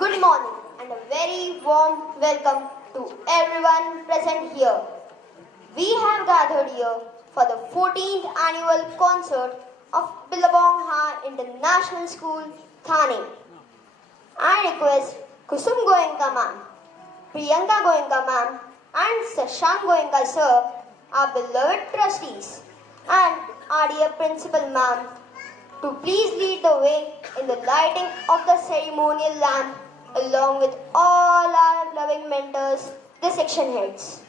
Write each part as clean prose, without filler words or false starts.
Good morning and a very warm welcome to everyone present here. We have gathered here for the 14th annual concert of Billabong High International School, Thane. I request Kusum Goenka ma'am, Priyanka Goenka ma'am and Sashank Goenka sir, our beloved trustees, and our dear principal ma'am, to please lead the way in the lighting of the ceremonial lamp along with all our loving mentors, the section heads.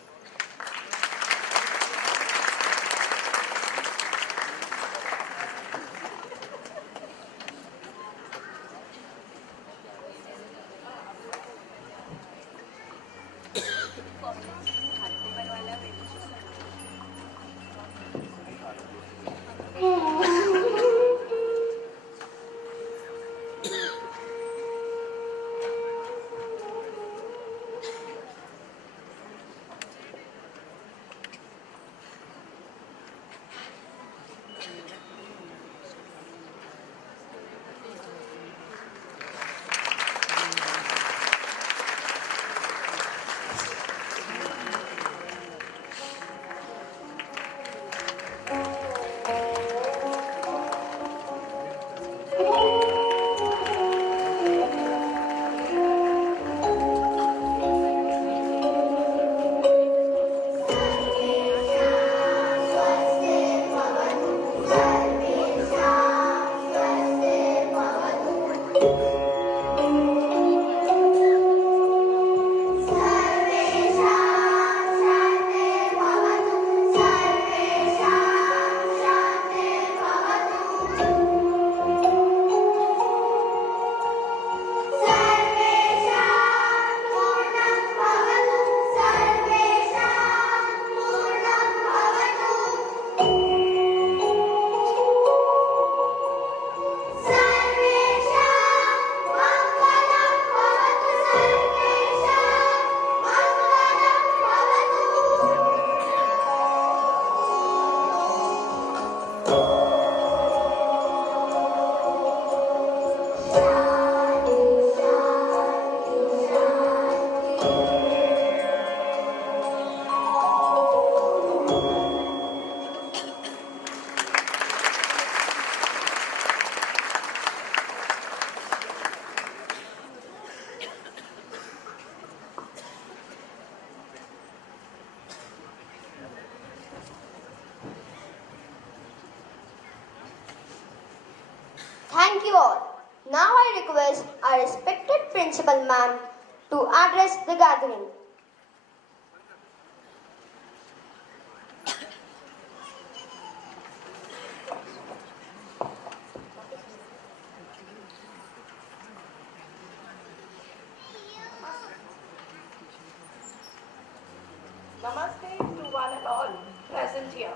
Thank you all. Now I request our respected principal ma'am to address the gathering. Namaste to one and all present here.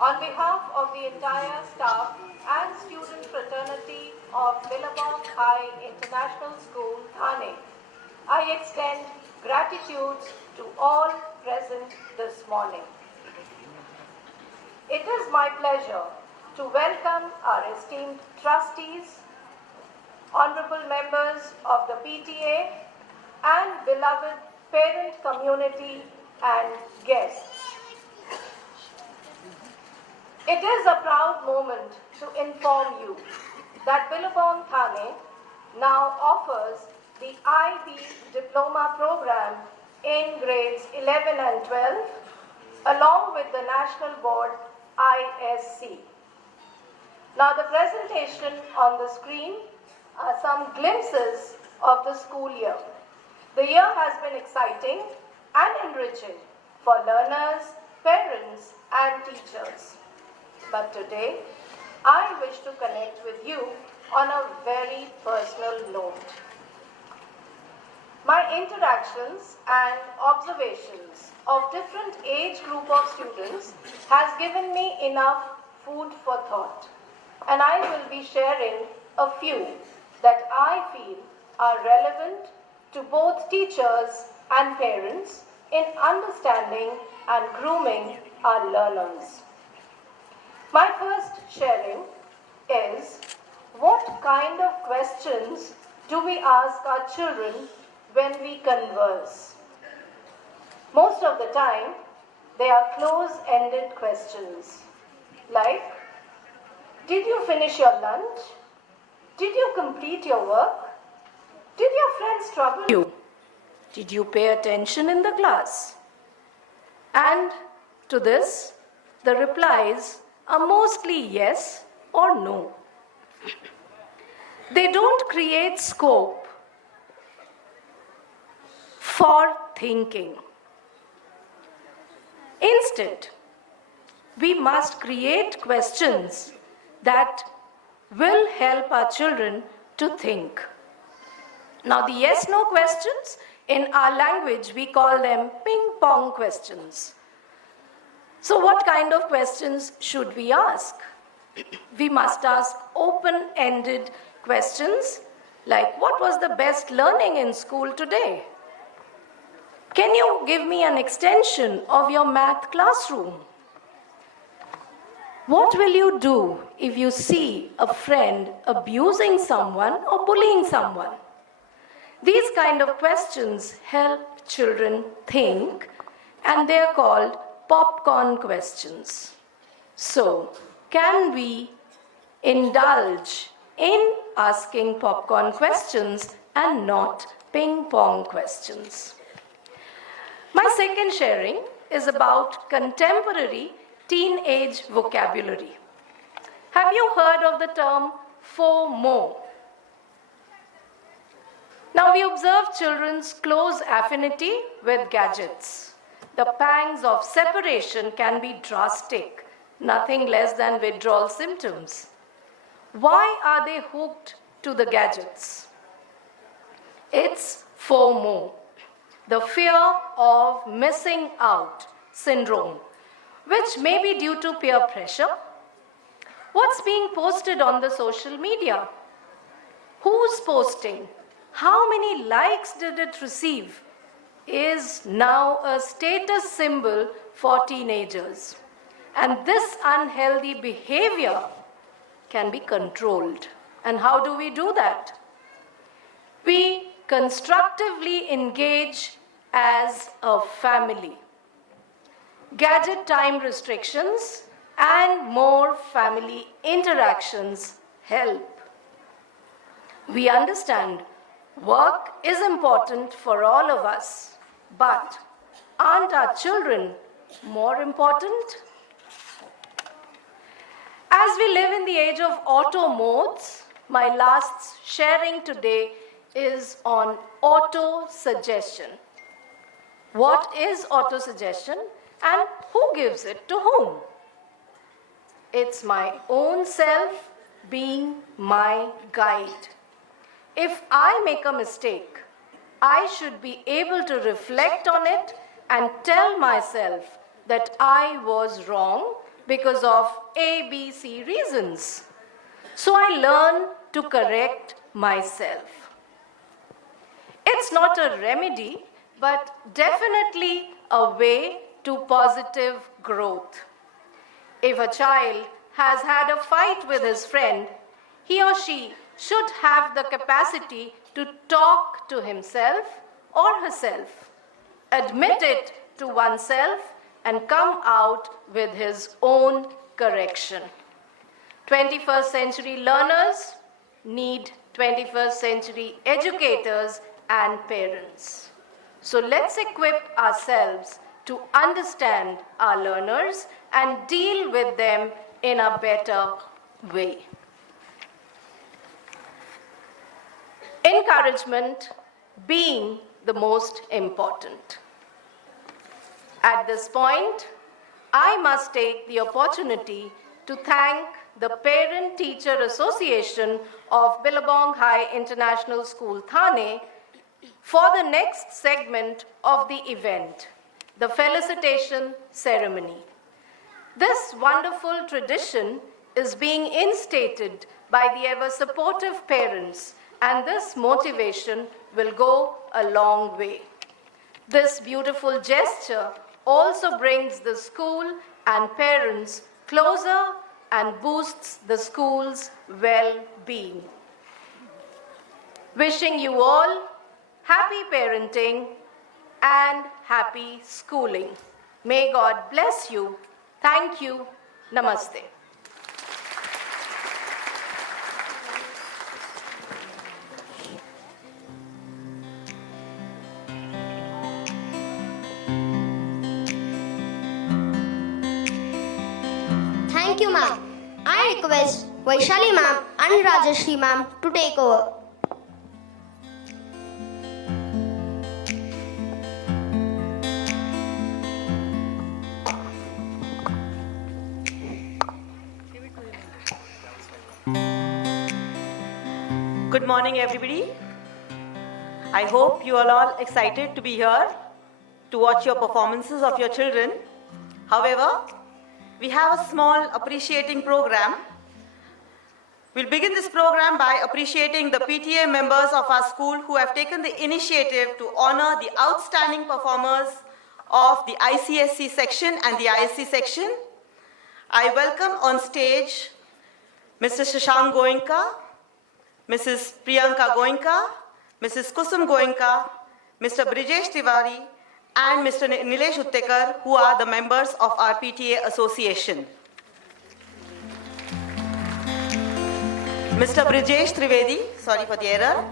On behalf of the entire staff and student fraternity of Billabong High International School, Thane, I extend gratitude to all present this morning. It is my pleasure to welcome our esteemed trustees, honorable members of the PTA, and beloved parent community and guests. It is a proud moment to inform you that Billabong Thane now offers the IB Diploma program in grades 11 and 12 along with the National Board ISC. Now the presentation on the screen some glimpses of the school year. The year has been exciting and enriching for learners, parents, and teachers. But today, I wish to connect with you on a very personal note. My interactions and observations of different age group of students has given me enough food for thought, and I will be sharing a few that I feel are relevant to both teachers and parents in understanding and grooming our learners. My first sharing is, what kind of questions do we ask our children when we converse? Most of the time, they are close-ended questions like, did you finish your lunch? Did you complete your work? Did your friends trouble you? Did you pay attention in the class? And to this, the replies are mostly yes or no. They don't create scope for thinking. Instead, we must create questions that will help our children to think. Now, the yes-no questions, in our language, we call them ping-pong questions. So what kind of questions should we ask? We must ask open-ended questions like, what was the best learning in school today? Can you give me an extension of your math classroom? What will you do if you see a friend abusing someone or bullying someone? These kind of questions help children think, and they are called popcorn questions. So, can we indulge in asking popcorn questions and not ping-pong questions? My second sharing is about contemporary teenage vocabulary. Have you heard of the term FOMO? Now we observe children's close affinity with gadgets. The pangs of separation can be drastic, nothing less than withdrawal symptoms. Why are they hooked to the gadgets? It's FOMO, the fear of missing out syndrome, which may be due to peer pressure. What's being posted on the social media? Who's posting? How many likes did it receive? Is now a status symbol for teenagers. And this unhealthy behavior can be controlled. And how do we do that? We constructively engage as a family. Gadget time restrictions and more family interactions help. We understand work is important for all of us, but aren't our children more important? As we live in the age of auto modes, my last sharing today is on auto-suggestion. What is auto-suggestion and who gives it to whom? It's my own self being my guide. If I make a mistake, I should be able to reflect on it and tell myself that I was wrong because of A, B, C reasons. So I learn to correct myself. It's not a remedy, but definitely a way to positive growth. If a child has had a fight with his friend, he or she should have the capacity to talk to himself or herself, admit it to oneself, and come out with his own correction. 21st century learners need 21st century educators and parents. So let's equip ourselves to understand our learners and deal with them in a better way. encouragement being the most important. At this point, I must take the opportunity to thank the Parent-Teacher Association of Billabong High International School, Thane, for the next segment of the event, the felicitation ceremony. This wonderful tradition is being instated by the ever-supportive parents, and this motivation will go a long way. This beautiful gesture also brings the school and parents closer and boosts the school's well-being. Wishing you all happy parenting and happy schooling. May God bless you. Thank you. Namaste. Thank you, ma'am. I request Vaishali ma'am and Rajashri ma'am to take over. Good morning, everybody. I hope you are all excited to be here to watch your performances of your children. However, we have a small appreciating program. We'll begin this program by appreciating the PTA members of our school who have taken the initiative to honor the outstanding performers of the ICSC section and the ISC section. I welcome on stage Mr. Shashank Goenka, Mrs. Priyanka Goenka, Mrs. Kusum Goenka, Mr. Brijesh Tiwari, and Mr. Nilesh Uttekar, who are the members of our PTA association. Mr. Brijesh Trivedi, sorry for the error.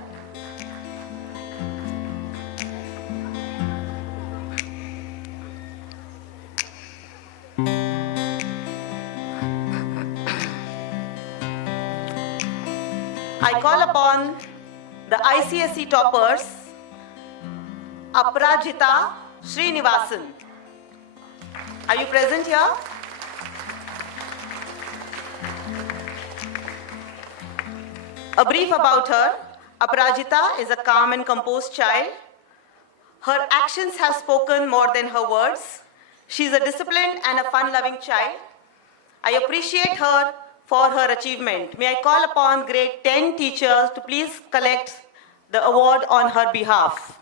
I call upon the ICSE toppers, Aprajita Srinivasan. Are you present here? A brief about her. Aprajita is a calm and composed child. Her actions have spoken more than her words. She is a disciplined and a fun-loving child. I appreciate her for her achievement. May I call upon grade 10 teachers to please collect the award on her behalf.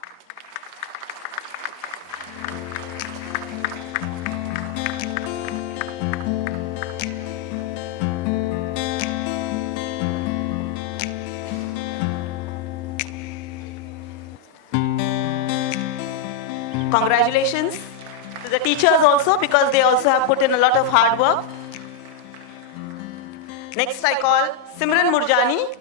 Congratulations to the teachers also, because they also have put in a lot of hard work. Next I call Simran Murjani.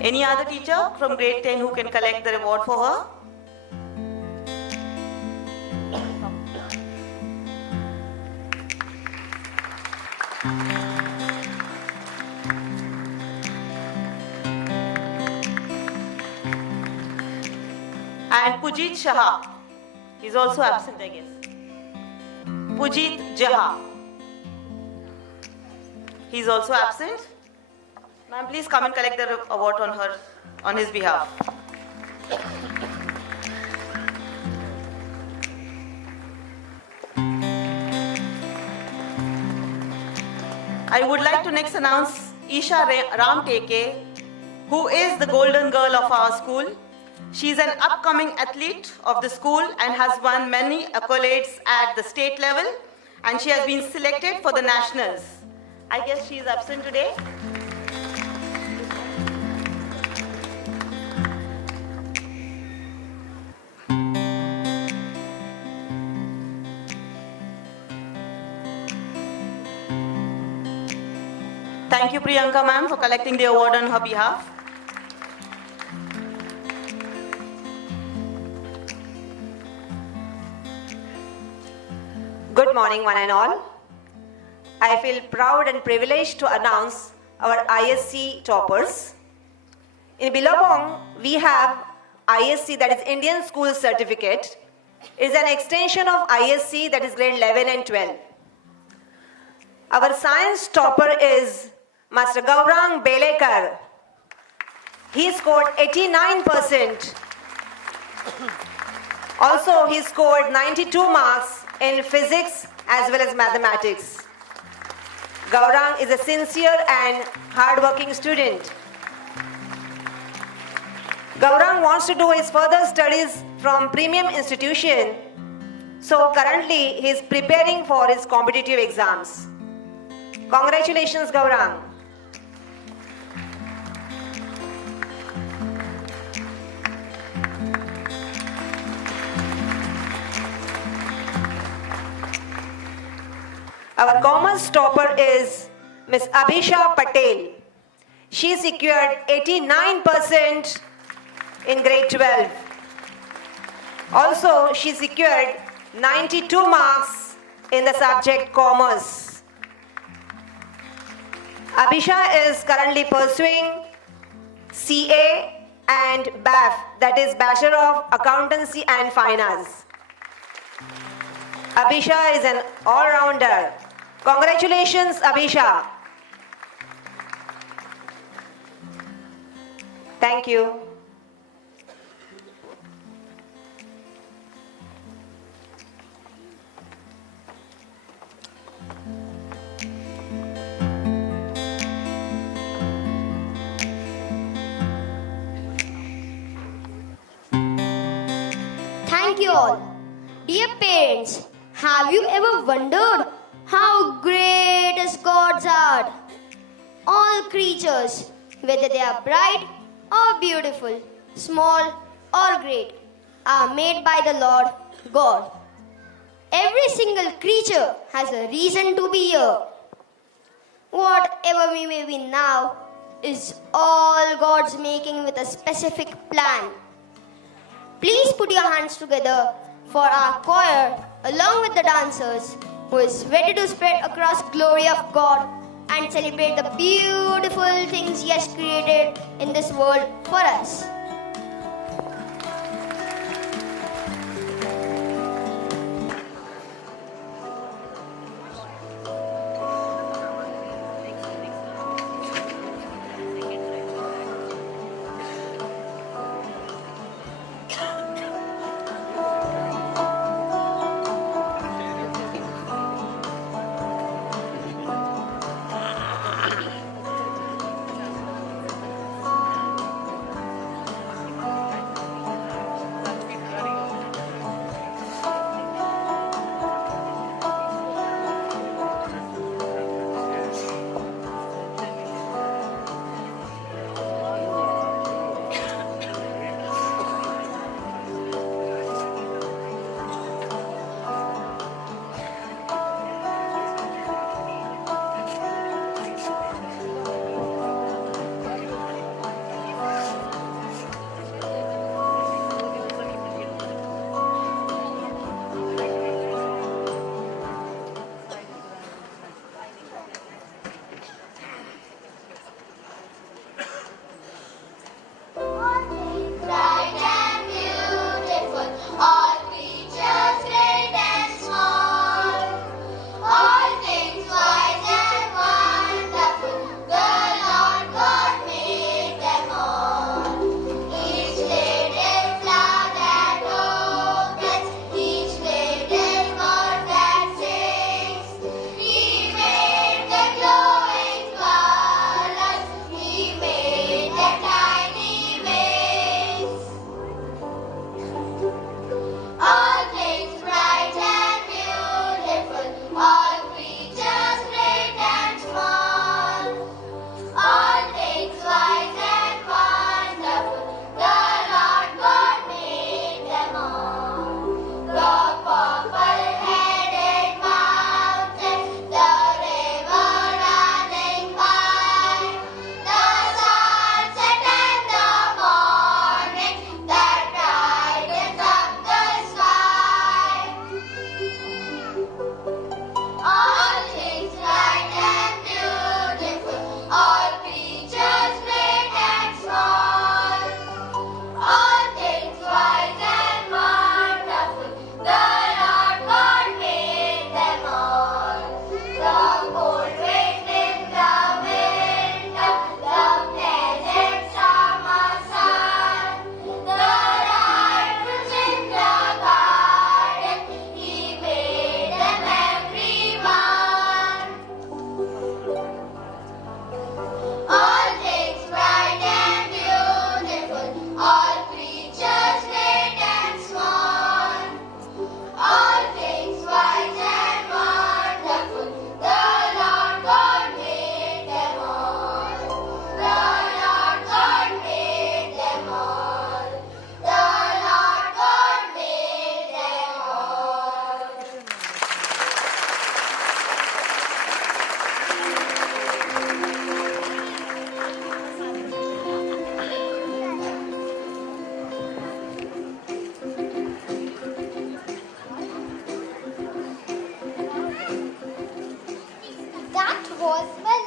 Any other teacher from grade 10 who can collect the reward for her? And Pujit Shaha. He's also absent, I guess. Pujit Jaha. He's also absent. Ma'am, please come and collect the award on his behalf. I would like to next announce Isha Ramteke, who is the golden girl of our school. She is an upcoming athlete of the school and has won many accolades at the state level, and she has been selected for the nationals. I guess she is absent today. Thank you, Priyanka ma'am, for collecting the award on her behalf. Good morning, one and all. I feel proud and privileged to announce our ISC toppers. In Billabong, we have ISC, that is Indian School Certificate. It is an extension of ISC, that is grade 11 and 12. Our science topper is Master Gaurang Belekar. He scored 89%. Also, he scored 92 marks in physics as well as mathematics. Gaurang is a sincere and hardworking student. Gaurang wants to do his further studies from premium institution. So currently, he is preparing for his competitive exams. Congratulations, Gaurang. Our commerce topper is Miss Abhisha Patel. She secured 89% in grade 12. Also, she secured 92 marks in the subject commerce. Abhisha is currently pursuing CA and BAF, that is Bachelor of Accountancy and Finance. Abhisha is an all-rounder. Congratulations, Abhisha. Thank you. Thank you all. Dear parents, have you ever wondered how great is God's art? All creatures, whether they are bright or beautiful, small or great, are made by the Lord God. Every single creature has a reason to be here. Whatever we may be now is all God's making with a specific plan. Please put your hands together for our choir along with the dancers who is ready to spread across glory of God and celebrate the beautiful things He has created in this world for us.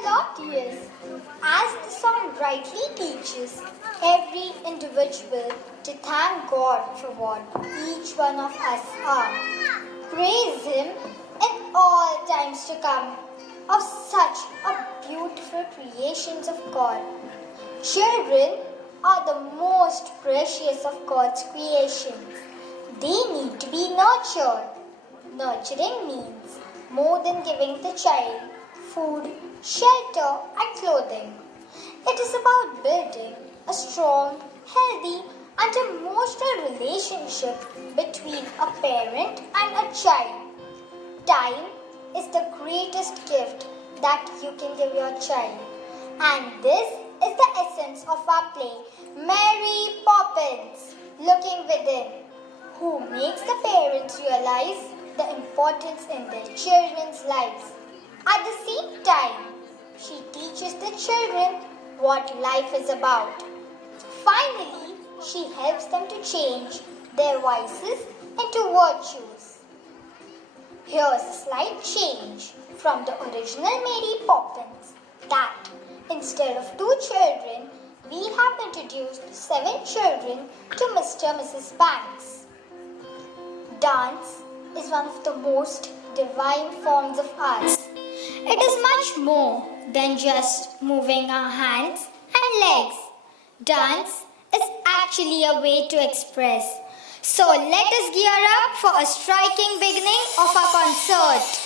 thought, yes. As the song rightly teaches, every individual to thank God for what each one of us are. Praise Him in all times to come of such a beautiful creations of God. Children are the most precious of God's creations. They need to be nurtured. Nurturing means more than giving the child food, shelter, and clothing. It is about building a strong, healthy, and emotional relationship between a parent and a child. Time is the greatest gift that you can give your child. And this is the essence of our play, Mary Poppins, Looking Within, who makes the parents realize the importance in their children's lives. At the same time, she teaches the children what life is about. Finally, she helps them to change their vices into virtues. Here's a slight change from the original Mary Poppins that instead of 2 children, we have introduced 7 children to Mr. and Mrs. Banks. Dance is one of the most divine forms of arts. It is much more than just moving our hands and legs. Dance is actually a way to express. So let us gear up for a striking beginning of our concert.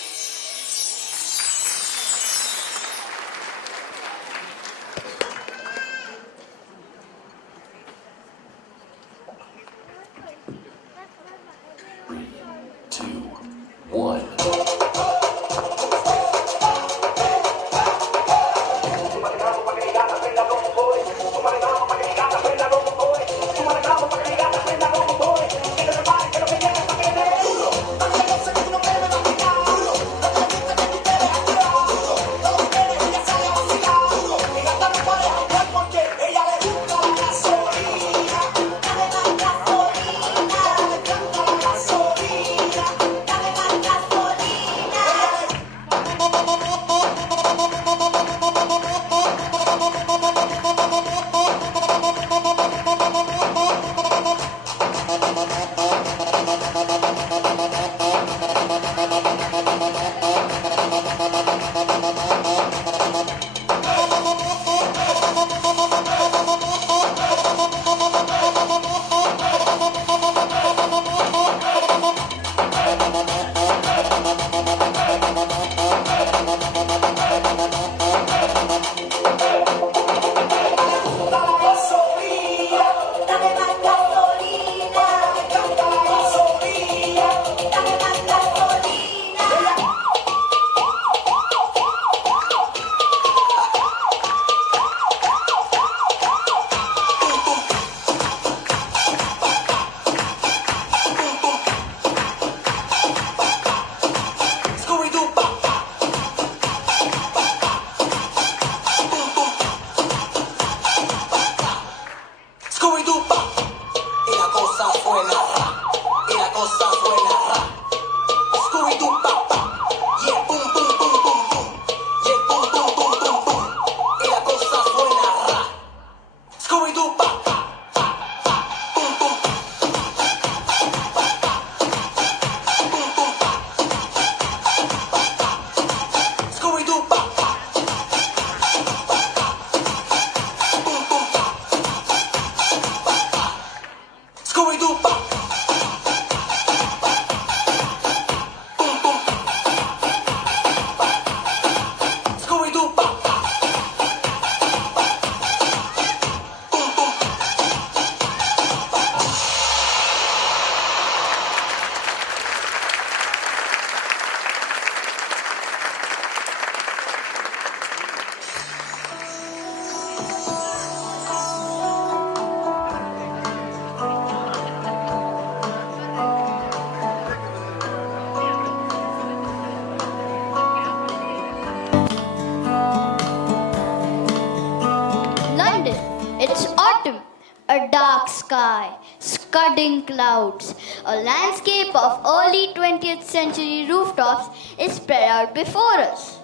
It's autumn, a dark sky, scudding clouds. A landscape of early 20th century rooftops is spread out before us.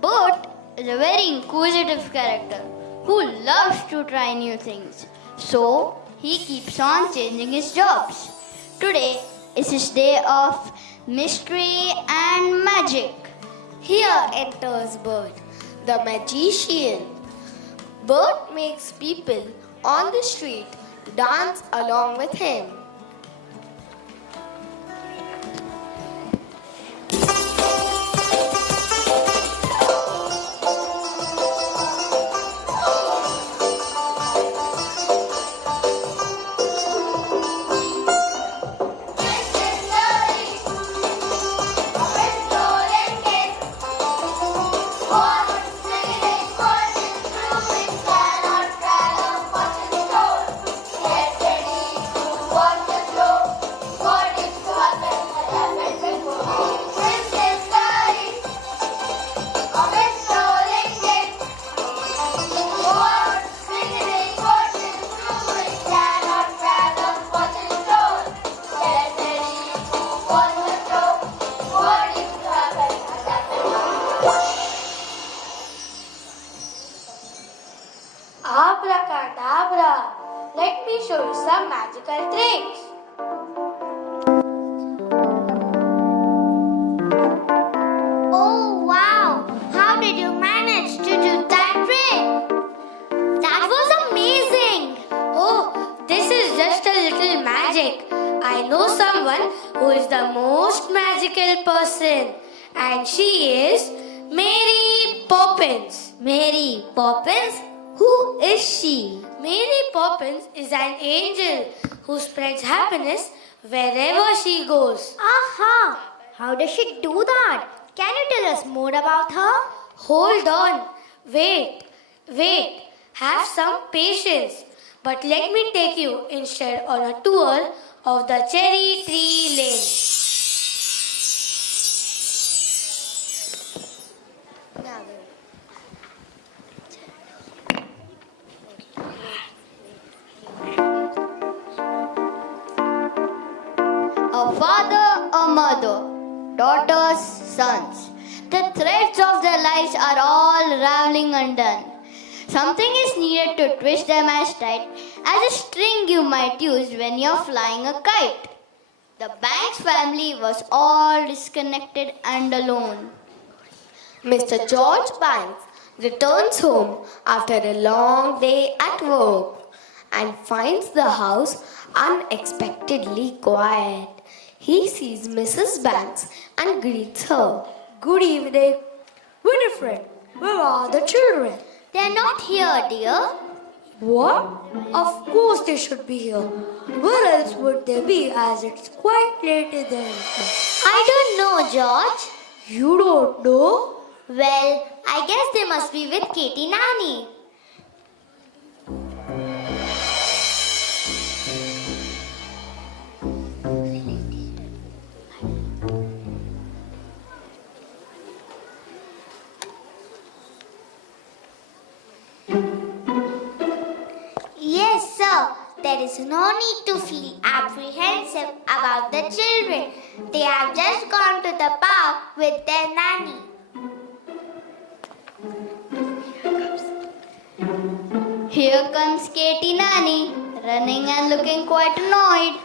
But is a very inquisitive character who loves to try new things. So, he keeps on changing his jobs. Today is his day of mystery and magic. Here enters Bert, the magician. Bert makes people on the street dance along with him. Abracadabra! Let me show you some magical tricks. Oh wow! How did you manage to do that trick? That was amazing! Oh, this is just a little magic. I know someone who is the most magical person, and she is Mary Poppins. Mary Poppins? Who is she? Mary Poppins is an angel who spreads happiness wherever she goes. Aha! How does she do that? Can you tell us more about her? Hold on. Wait. Have some patience. But let me take you instead on a tour of the cherry tree lane. A father, a mother, daughters, sons. The threads of their lives are all raveling undone. Something is needed to twist them as tight as a string you might use when you're flying a kite. The Banks family was all disconnected and alone. Mr. George Banks returns home after a long day at work and finds the house unexpectedly quiet. He sees Mrs. Banks and greets her. Good evening. Winifred, where are the children? They're not here, dear. What? Of course they should be here. Where else would they be as it's quite late in the evening? I don't know, George. You don't know? Well, I guess they must be with Katie Nanny. Yes, sir. There is no need to feel apprehensive about the children. They have just gone to the park with their nanny. Here comes Katie Nanny, running and looking quite annoyed.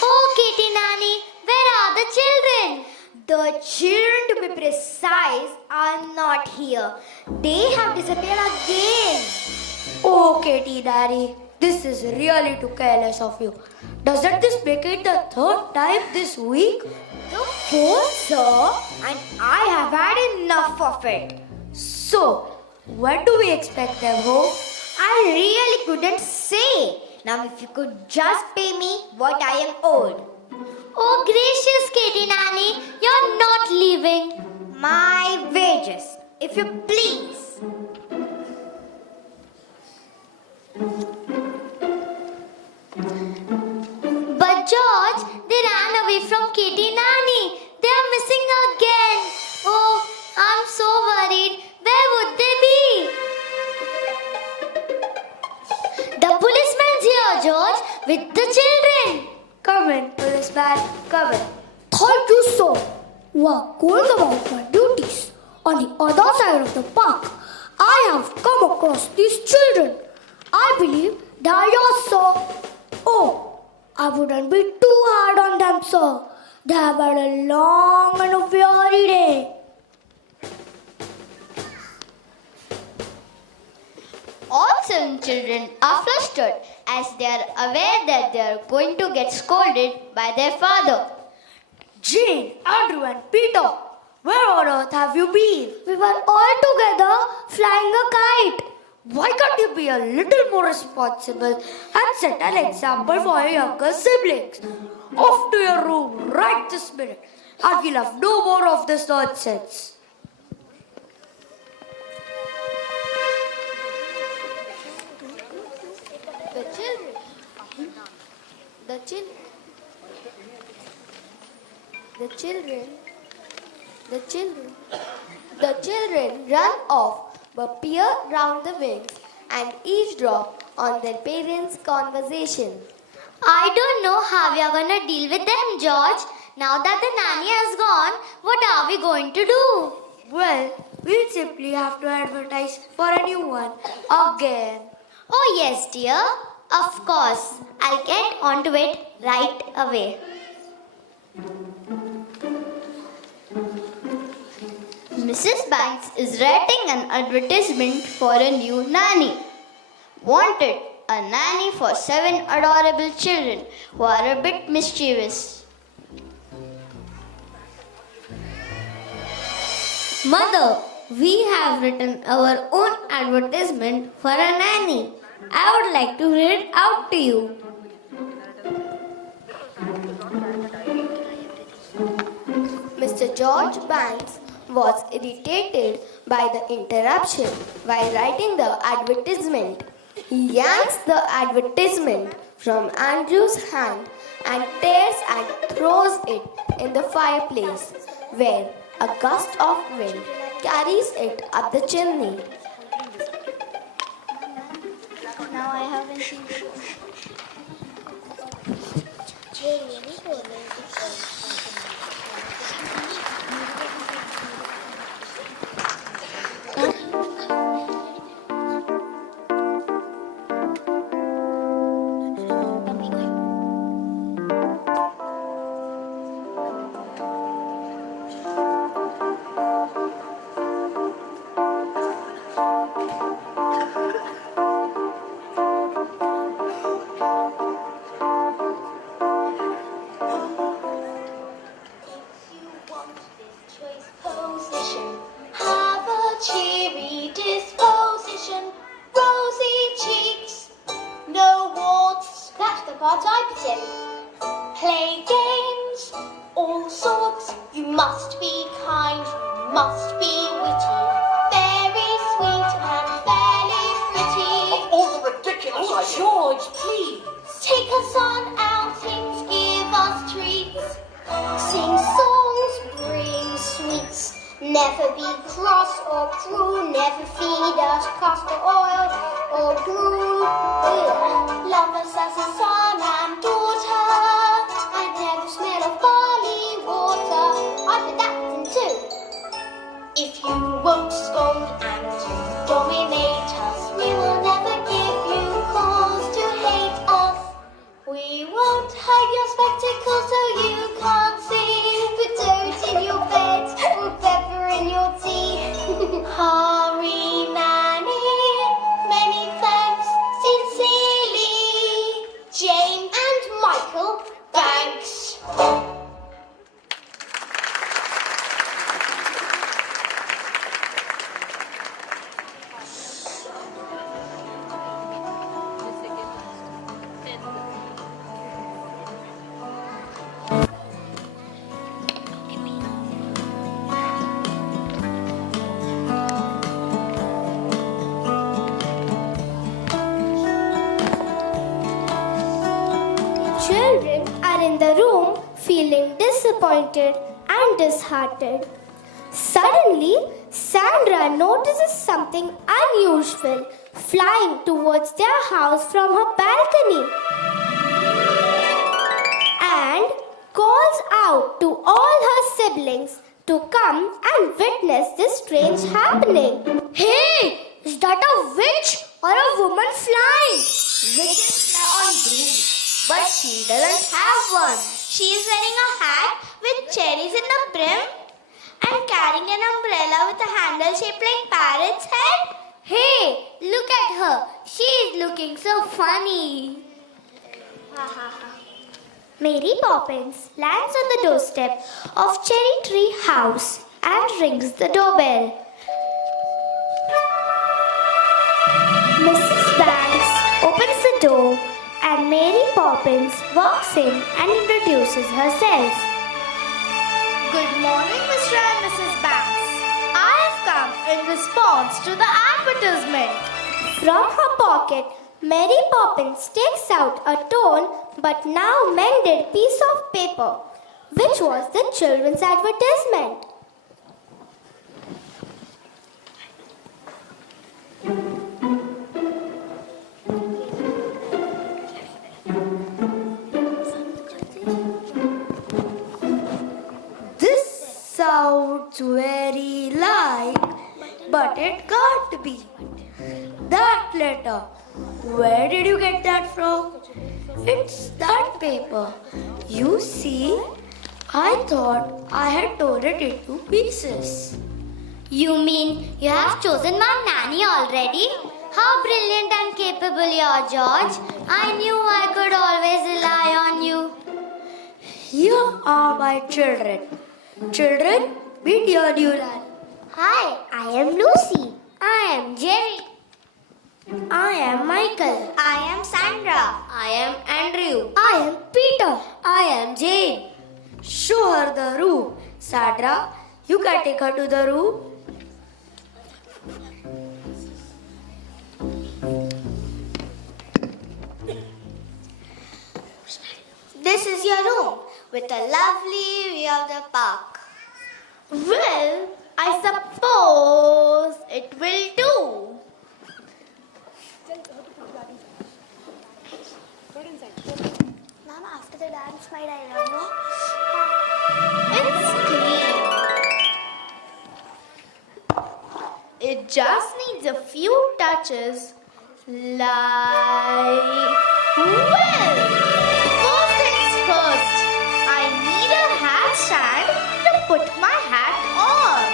Oh, Katie Nanny, where are the children? The children, to be precise, are not here. They have disappeared again. Oh, Katie Daddy, this is really too careless of you. Doesn't this make it the third time this week? The fourth, sir, and I have had enough of it. So, when do we expect them home? I really couldn't say. Now, if you could just pay me what I am owed. Oh, gracious Katie Nanny, you're not leaving. My wages, if you please. But George, they ran away from Katie Nanny. They are missing again. Oh, I'm so worried. Where would they be? The policeman's here, George, with the children. Come in, policeman, come in. Thank you, sir. We are going about my duties. On the other side of the park, I have come across these children. I believe they are yours, sir. Oh, I wouldn't be too hard on them, sir. They have had a long and a weary day. All 7 children are flustered as they are aware that they are going to get scolded by their father. Jane, Andrew, and Peter, where on earth have you been? We were all together flying a kite. Why can't you be a little more responsible and set an example for your younger siblings? Off to your room right this minute, and we'll have no more of this nonsense. The children run off but peer round the wings and eavesdrop on their parents' conversation. I don't know how we are going to deal with them, George. Now that the nanny has gone, what are we going to do? Well, we'll simply have to advertise for a new one again. Oh yes, dear. Of course. I'll get onto it right away. Mrs. Banks is writing an advertisement for a new nanny. Wanted a nanny for 7 adorable children who are a bit mischievous. Mother, we have written our own advertisement for a nanny. I would like to read it out to you. Mr. George Banks was irritated by the interruption while writing the advertisement. He yanks the advertisement from Andrew's hand and tears and throws it in the fireplace, where a gust of wind carries it up the chimney. Now I haven't seen it. Play games, all sorts. You must be kind, you must be witty, very sweet and fairly pretty. Of all the ridiculous ideas. George, please. Take us on outings, give us treats, sing songs, bring sweets. Never be cross or cruel, never feed us castor oil or gruel. Love us as a son and daughter, and never smell of barley water. I put that in too. If you won't scold and dominate us, we will never give you cause to hate us. We won't hide your spectacles so you can't see. Put dirt in your bed or pepper in your tea. Hurry, Nanny. Many thanks, sincerely, Jane and Michael Banks. Children are in the room feeling disappointed and disheartened. Suddenly, Sandra notices something unusual flying towards their house from her balcony and calls out to all her siblings to come and witness this strange happening. Hey, is that a witch or a woman flying? Witches fly on brooms, but she doesn't have one. She is wearing a hat with cherries in the brim and carrying an umbrella with a handle shaped like parrot's head. Hey, look at her. She is looking so funny. Mary Poppins lands on the doorstep of Cherry Tree House and rings the doorbell. Mrs. Banks opens the door and Mary Poppins walks in and introduces herself. Good morning, Mr. and Mrs. Banks. I have come in response to the advertisement. From her pocket, Mary Poppins takes out a torn but now mended piece of paper, which was the children's advertisement. This sounds very like, but it can't be. That letter, where did you get that from? It's that paper. You see, I thought I had torn it into pieces. You mean you have chosen my nanny already? How brilliant and capable you are, George. I knew I could always rely on you. Here are my children. Children, meet your new nanny. Hi, I am Lucy. I am Jerry. I am Michael. I am Sandra. I am Andrew. I am Peter. I am Jane. Show her the room. Sandra, you can take her to the room. This is your room with a lovely view of the park. Well, I suppose it will do. Mom, after the dance, my dialogue, no? It's clean. It just needs a few touches like... Well, first things first, I need a hat stand to put my hat on.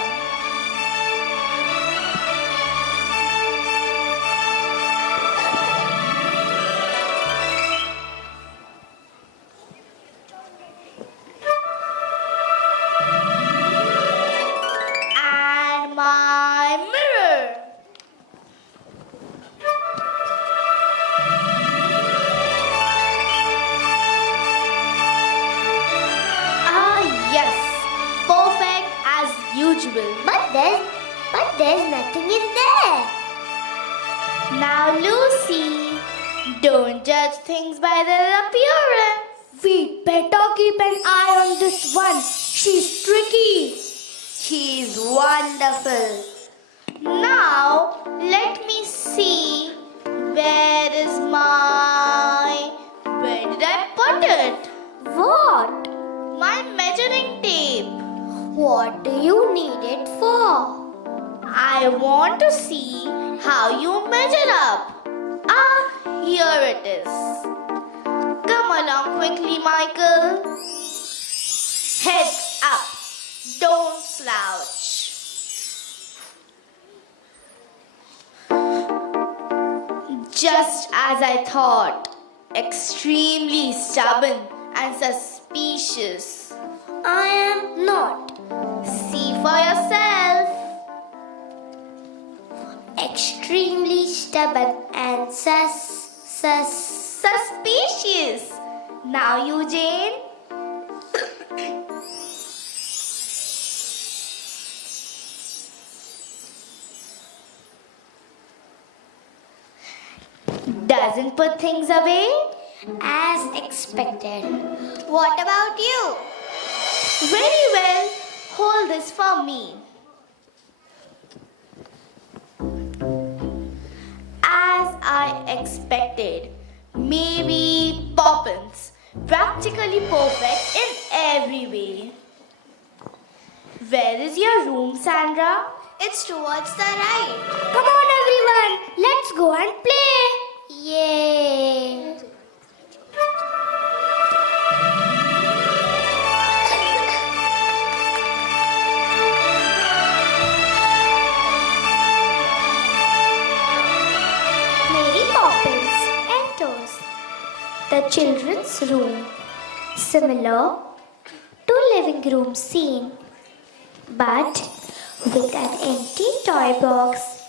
And my mirror. Ah, yes, perfect as usual. But there's nothing in there. Now, Lucy, don't judge things by their appearance. We better keep an eye on this one. She's tricky. She's wonderful. Now, let me see. Where is my... Where did I put it? What? My measuring tape. What do you need it for? I want to see how you measure up. Ah, here it is. Come along quickly, Michael. Heads up. Don't slouch. Just as I thought. Extremely stubborn and suspicious. I am not. See for yourself. Extremely stubborn and Suspicious. Now you, Jane. Doesn't put things away? as expected. What about you? Very well. Hold this for me. As I expected, maybe Poppins, practically perfect in every way. Where is your room, Sandra? It's towards the right. Come on, everyone. Let's go and play. Yay! Mary Poppins enters the children's room, similar to living room scene, but with an empty toy box,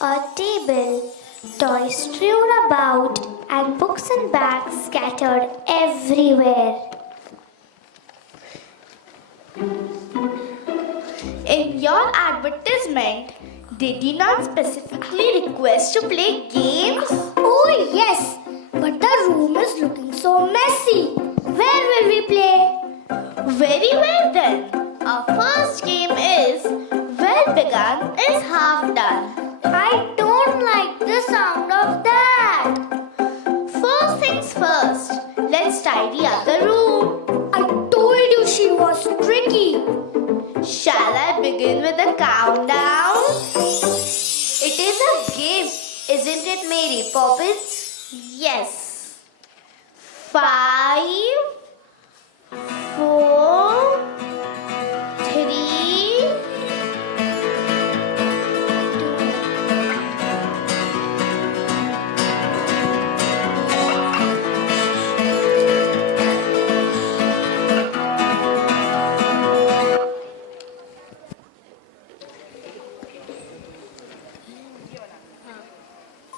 a table, toys strewn about, and books and bags scattered everywhere. In your advertisement, did you not specifically request to play games? Oh, yes, but the room is looking so messy. Where will we play? Very well then. Our first game is Well Begun is Half Done. I don't like the sound of that. First things first, let's tidy up the room. I told you she was tricky. Shall I begin with the countdown? It is a game, isn't it, Mary Poppins? Yes. 5, 4, 3, 2.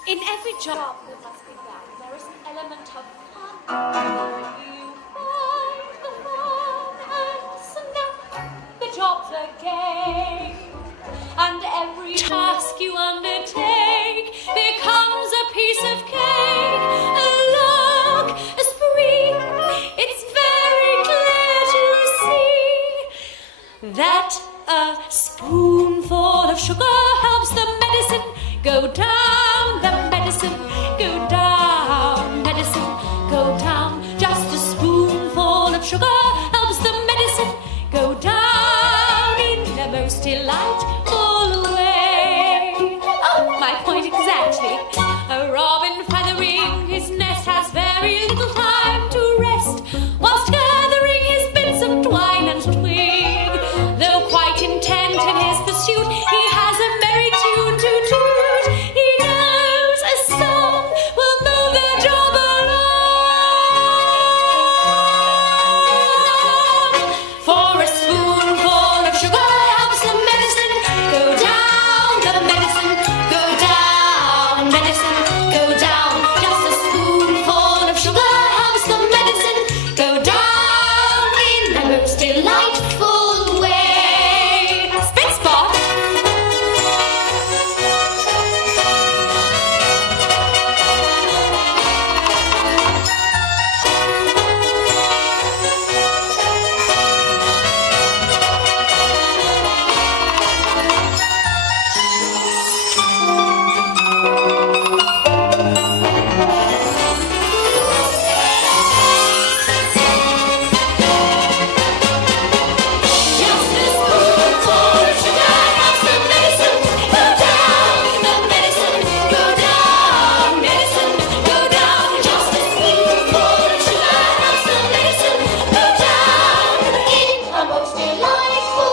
In every job that must be done, there is an element of fun. You find the fun and snap, the job's a game. And every task you undertake becomes a piece of cake. Look, a spree, it's very clear to see that a spoonful of sugar helps the medicine go down, the medicine go down, medicine go down. Just a spoonful of sugar helps the medicine go down in the most delightful way. Oh, my point exactly. A robin feathering his nest has very little time to rest whilst gathering his bits of twine and twig. Though quite intent in his pursuit, he has a merry tune to toot. He knows a song will move the job along. For a spoonful of sugar helps the medicine go down, the medicine go down, medicine go down. Just a spoonful of sugar helps the medicine go down in the most delightful way. Spit spot. Just a spoonful of sugar helps the medicine go down, the medicine go down, medicine go down. Just a spoonful of sugar helps the medicine go down in a most delightful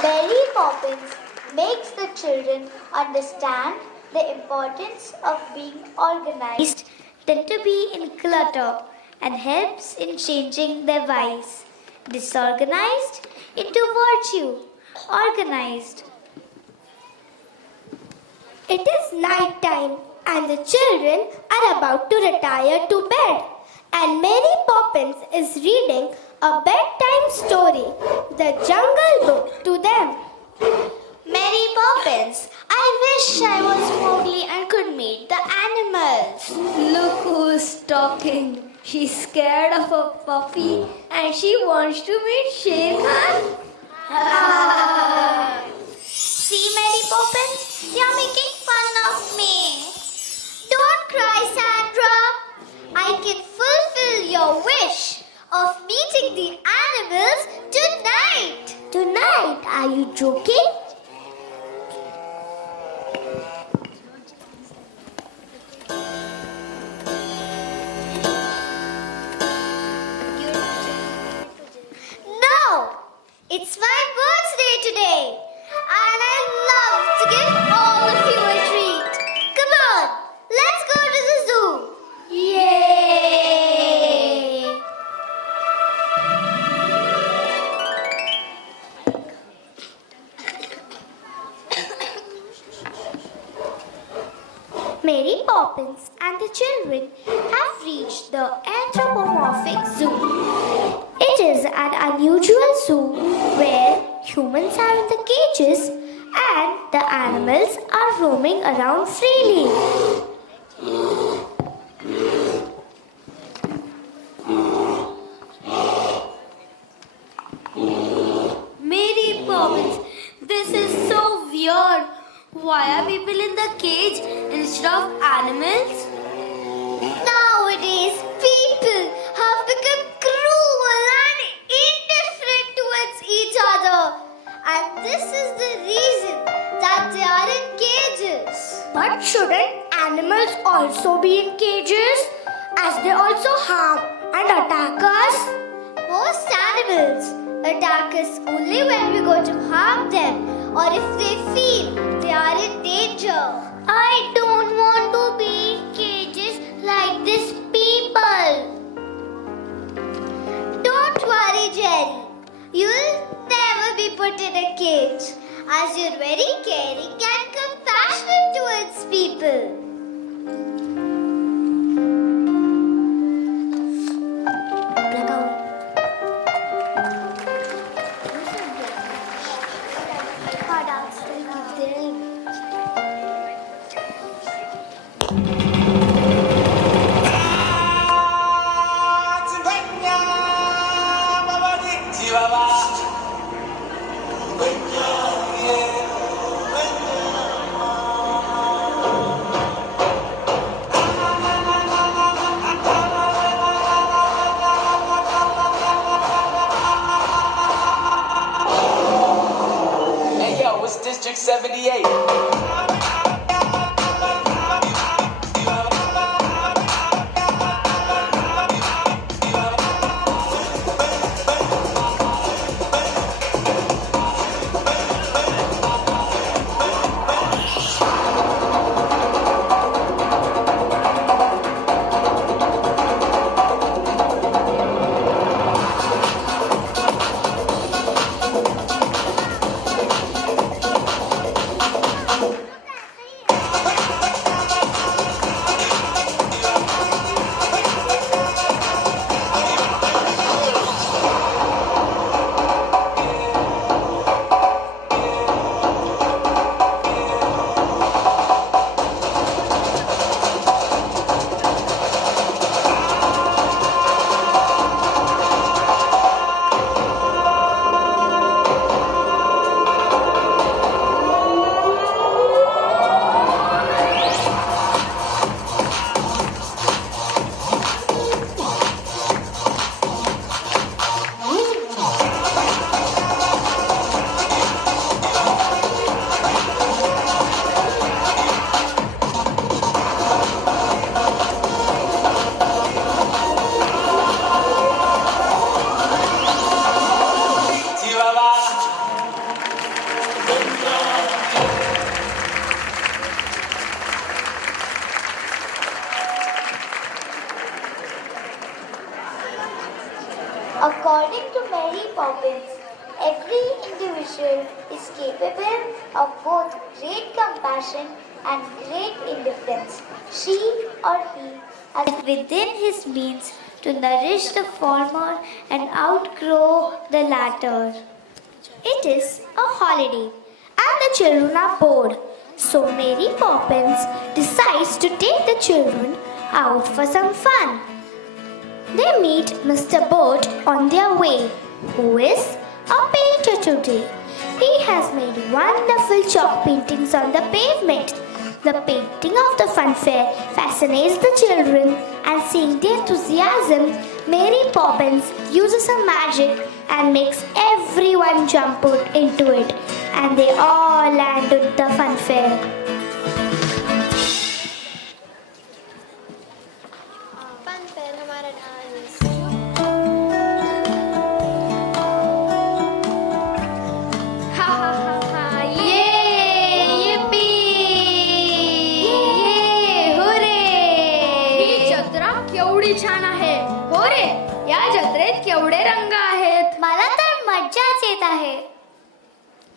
Mary Poppins makes the children understand the importance of being organized. Tend to be in clutter and helps in changing their vice. Disorganized into virtue. Organized. It is night time and the children are about to retire to bed. And Mary Poppins is reading a bedtime story, The Jungle Book, to them. Mary Poppins, I wish I was Mowgli and could meet the animals. Look who's talking. She's scared of a puppy and she wants to meet Sher Khan. See, Mary Poppins, You're making fun of me. Don't cry, Sandra. I can fulfill your wish of meeting the animals tonight. Tonight? Are you joking? No! It's my birthday today. And I love to give all of you a treat. Come on, let's go to the zoo. Yay! Mary Poppins and the children have reached the anthropomorphic zoo. It is an unusual zoo where humans are in the cages and the animals are roaming around freely. Mary Poppins, this is so weird. Why are people in the cage instead of animals? Nowadays, people have become cruel and indifferent towards each other. And this is the reason that they are in cages. But shouldn't animals also be in cages? As they also harm and attack us? Most animals attack us only when we go to harm them or if they feel they are in danger. I don't want to be in cages like these people. Don't worry, Jerry. You'll never be put in a cage as you're very caring and compassionate towards people. Hey yo, it's District 78. According to Mary Poppins, every individual is capable of both great compassion and great indifference. She or he has within his means to nourish the former and outgrow the latter. It is a holiday and the children are bored. So Mary Poppins decides to take the children out for some fun. They meet Mr. Boat on their way, who is a painter today. He has made wonderful chalk paintings on the pavement. The painting of the funfair fascinates the children, and seeing their enthusiasm, Mary Poppins uses her magic and makes everyone jump into it, and they all land at the funfair. केवढी छान आहे हो रे. या जत्रेत केवढे रंग आहेत. मला तर मज्जाच येत आहे.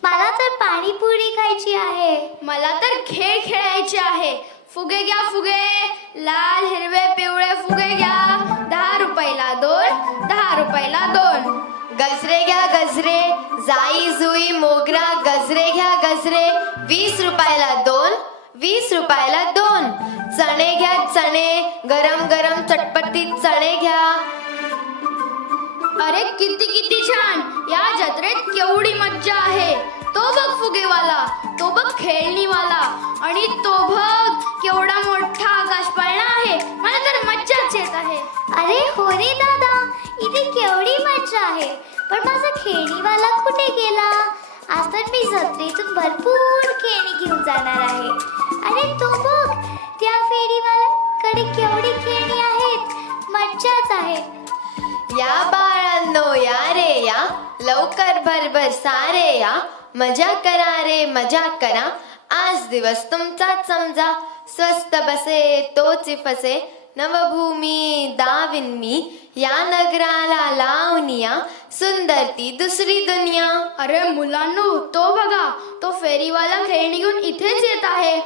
मला तर पाणीपुरी खायची आहे. मला तर खेळ खेळायचे आहे. फुगे घ्या फुगे, लाल हिरवे पिवळे फुगे घ्या. 10 रुपयाला 2, 10 रुपयाला 2. गजरे घ्या गजरे, जाई जुई मोगरा गजरे घ्या गजरे. 20 रुपयाला 2, 20 रुपयाला 2. चणे घ्या चणे, गरम गरम चटपटीत चणे घ्या. अरे किती किती छान. या जत्रेत केवढी मज्जा आहे. तो बघ फुगेवाला, तो बघ खेळणीवाला, आणि तो बघ केवढा मोठा आकाश पाळणा आहे. मला तर मज्जाच येत आहे. अरे हो रे दादा, इथे केवढी मज्जा आहे. पण माझा खेळणीवाला कुठे गेला? आज तर मी जत्रेतून भरपूर खेळणी घेऊन जाणार आहे. अरे तो बघ, त्या फेरीवाल्याकडे केवढी खेळणी आहेत. मज्जाच आहे. या बाळांनो या रे या, लवकर भरभर सारे या. मजा करा रे मजा करा, आज दिवस तुमचाच समजा. स्वस्त बसे तोची फसे, नवभूमी दाविन मी. या नगराला लावनिया, सुंदर ती दुसरी दुनिया. अरे मुलांनो, तो बघा, तो फेरीवाला खेळणी घेऊन इथेच येत आहे.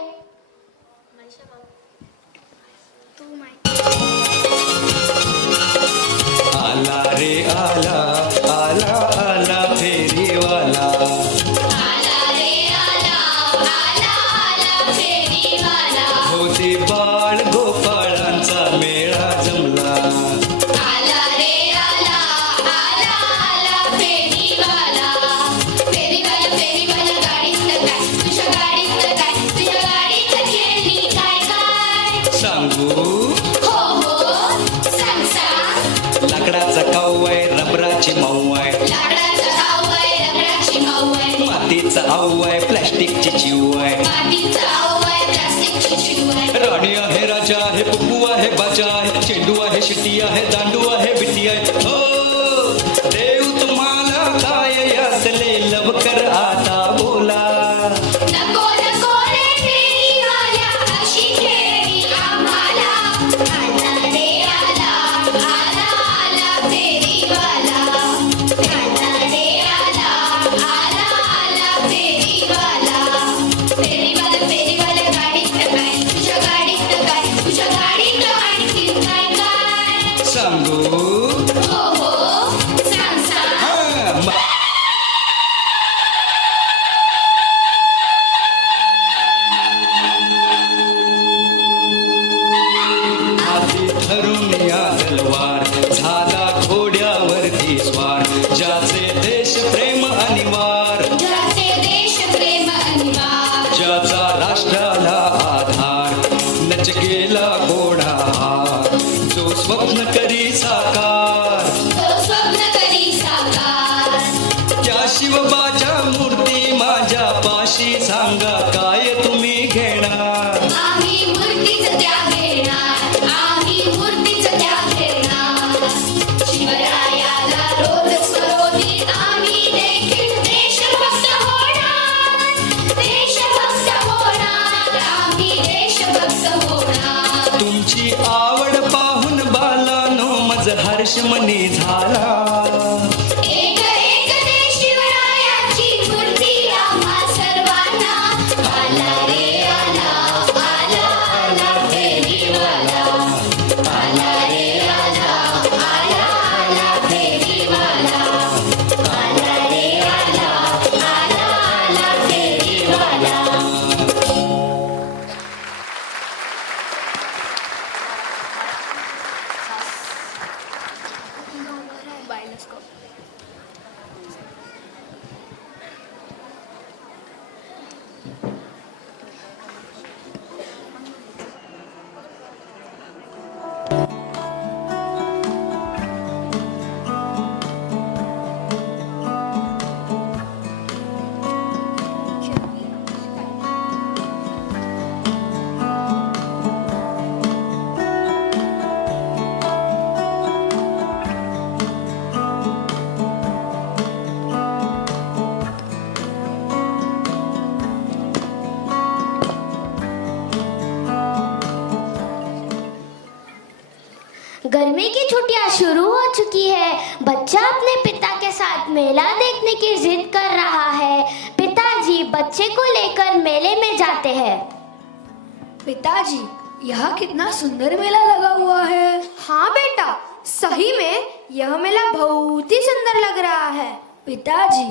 आला रे आला, आला आला फेरीवाला. आला रे आला, आला आला फेरीवाला. होते बाळ गोपाळांचा मेळा जमला. आला रे आला, आला आला फेरीवाला. फेरीवाला फेरीवाला गाडीत काय, तुझ्या गाडीत काय, तुझ्या गाडीत खेळणी काय काय. सांगू हो हो सांग सांग. लाकडाचा काऊ आहे, रबराची माऊ आहे. लाकडाचा खाऊ आहे, रबराची माऊ आहे. मातीचा आऊ आहे, प्लॅस्टिकची चिव आहे. मातीचा आऊ आहे, प्लास्टिकची चिव आहे. राणी आहे, राजा आहे, पुप्पू आहे, बाजा आहे, चेंडू आहे, शिट्टी आहे, दांडू आहे, विटी आहे. हो देव तुम्हाला काय यातले लवकर आता बोला. नको नको रे फेरीवाल्या, अशी खेळणी आम्हाला. आला रे आला, आला आला फेरीवाला. आला रे आला, आला आला फेरीवाला. फेरीवाला फेरीवाला गाडीत काय, तुझ्या गाडीत काय, तुझ्या गाडीत आणखीन काय काय. सांगू हो हो सांग सांग. हा, आधी ठरून या तलवार, झाला घोड्यावरती स्वार. ज्याचे देश प्रेम अनिवार, ज्याचे देश प्रेम अनिवार्य. ज्याचा राष्ट्राला आधार. नच गेला घोडा हा, जो स्वप्न करी साकार. तो स्वप्न करी साकार. त्या शिवबाच्या मूर्ती माझ्या पाशी, सांगा काय तुम्ही घेणार. आम्ही मूर्तीच त्या घेणार, आम्ही मूर्तीच त्या घेणार. शिवरायाला रोज स्वरोधित आम्ही देखील देशभक्त होणार. देशभक्त होणार, आम्ही देशभक्त होणार. तुमची आवड पाहून बालानो मज हर्ष मनी झाला. एक एक दे शिवरायाची मूर्ती आम्हा सर्वांना. आला रे आला, आला आला फेरीवाला. आला रे आला, आला आला फेरीवाला. आला रे आला, आला आला फेरीवाला. बायला गर्मी की छुट्टियां शुरू हो चुकी है। बच्चा अपने पिता के साथ मेला देखने की जिद कर रहा है। पिताजी बच्चे को लेकर मेले में जाते हैं। पिताजी, यह कितना सुंदर मेला लगा हुआ है। हाँ बेटा, सही में यह मेला बहुत ही सुंदर लग रहा है। पिताजी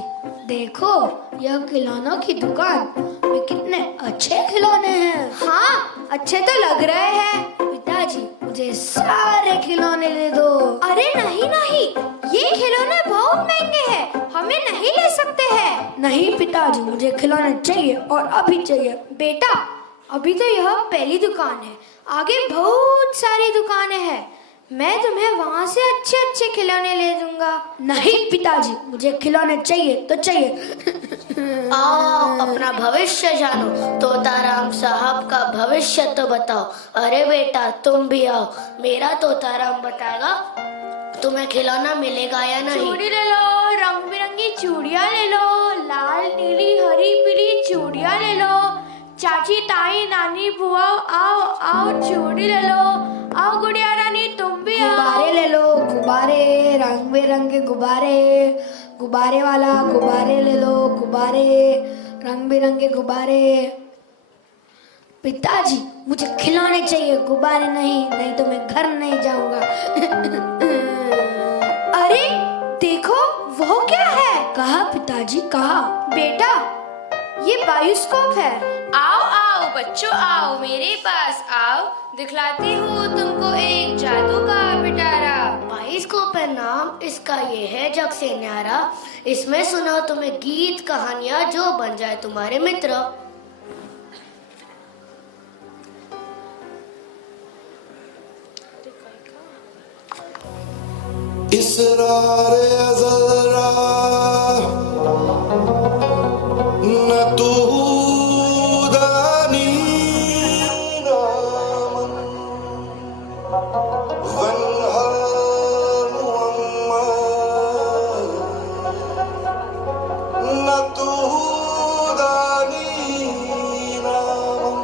देखो, यह खिलौनों की दुकान में कितने अच्छे खिलौने हैं। हाँ, अच्छे तो लग रहे हैं। पिताजी, मुझे सारे खिलौने दे दो। अरे नहीं नहीं, ये खिलौने बहुत महंगे हैं, हमें नहीं ले सकते हैं। नहीं पिताजी, मुझे खिलौने चाहिए और अभी चाहिए। बेटा, अभी तो यह पहली दुकान है, आगे बहुत सारी दुकानें हैं। मैं तुम्हें वहाँ से अच्छे अच्छे खिलौने ले दूंगा। नहीं पिताजी, मुझे खिलौने चाहिए तो चाहिए। आओ अपना भविष्य जानो, तोताराम साहब का भविष्य तो बताओ। अरे बेटा तुम भी आओ, मेरा तोताराम बताएगा तुम्हें खिलौना मिलेगा या नहीं। चूड़ी ले लो, रंग बिरंगी चूड़ियाँ ले लो, लाल नीली हरी पीली चूड़ियाँ ले लो। चाची ताई नानी बुआ आओ आओ, चूड़ी ले लो। आओ गुड़िया रानी, तुम भी आओ। गुब्बारे ले लो, गुब्बारे, रंग बिरंगे गुब्बारे। गुब्बारे वाला गुब्बारे ले लो, गुब्बारे, रंग बिरंगे गुब्बारे। पिताजी, मुझे खिलौने चाहिए, गुब्बारे नहीं, नहीं तो मैं घर नहीं जाऊंगा। अरे देखो, वो क्या है? कहा पिताजी, कहा। बेटा, ये बायोस्कोप है। आओ आओ बच्चों, आओ मेरे पास आओ, दिखलाती हूँ तुमको एक जादू का पिटारा। बायोस्कोप है नाम इसका, ये है जग से न्यारा। इसमें सुनाओ तुम्हें गीत कहानियाँ जो बन जाए तुम्हारे मित्र। इसरार अज़रा न तू दानी नामन वन्हल मुअम्मा न तू दानी नामन।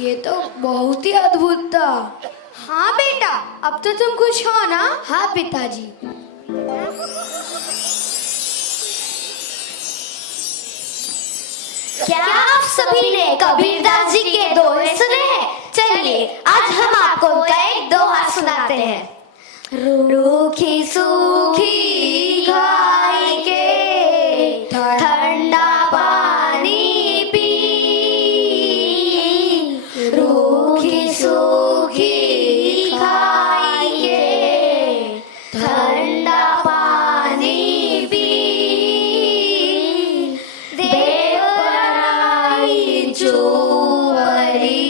ये तो बहुत ही अद्भुत था। हाँ बेटा, अब तो तुम खुश हो ना? हाँ पिताजी। क्या आप सभी ने कबीरदास जी के दोहे सुने हैं? चलिए आज हम आपको उनका एक दोहा सुनाते हैं। रूखी सूखी खाई के ठंडा पानी पी, रूखी सूखी खाई के ठंडा पानी पी, देव बनाई जुवरी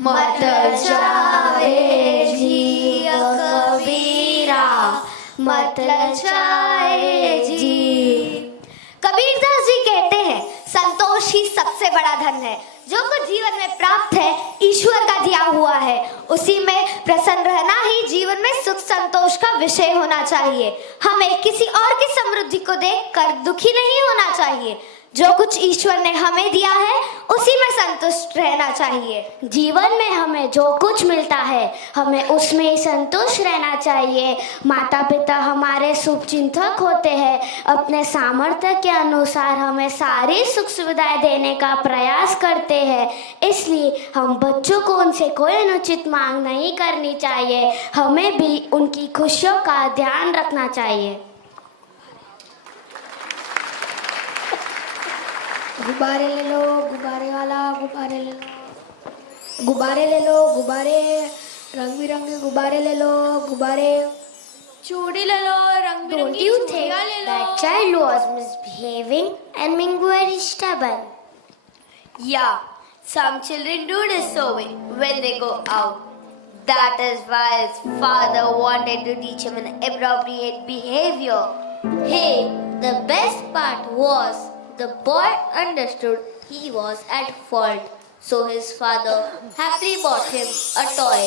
मत जाए जी कबीरा, मत जाए जी। कबीरदास जी कहते हैं संतोष ही सबसे बड़ा धन है। जो कुछ जीवन में प्राप्त है ईश्वर का दिया हुआ है, उसी में प्रसन्न रहना ही जीवन में सुख संतोष का विषय होना चाहिए। हमें किसी और की समृद्धि को देखकर दुखी नहीं होना चाहिए। जो कुछ ईश्वर ने हमें दिया है उसी में संतुष्ट रहना चाहिए। जीवन में हमें जो कुछ मिलता है हमें उसमें ही संतुष्ट रहना चाहिए। माता पिता हमारे शुभ चिंतक होते हैं, अपने सामर्थ्य के अनुसार हमें सारी सुख सुविधाएं देने का प्रयास करते हैं। इसलिए हम बच्चों को उनसे कोई अनुचित मांग नहीं करनी चाहिए। हमें भी उनकी खुशियों का ध्यान रखना चाहिए। गुब्बारे ले लो, गुब्बारे वाला गुब्बारे ले लो, गुब्बारे ले लो, गुब्बारे रंग बिरंगे गुब्बारे ले लो, गुब्बारे चूड़ी ले लो, रंग बिरंगी चूड़ियां ले लो। That child was misbehaving and being very stubborn. Yeah, some children do this so when they go out. That is why his father wanted to teach him an appropriate behavior. Hey, the best part was the boy understood he was at fault, so his father happily bought him a toy.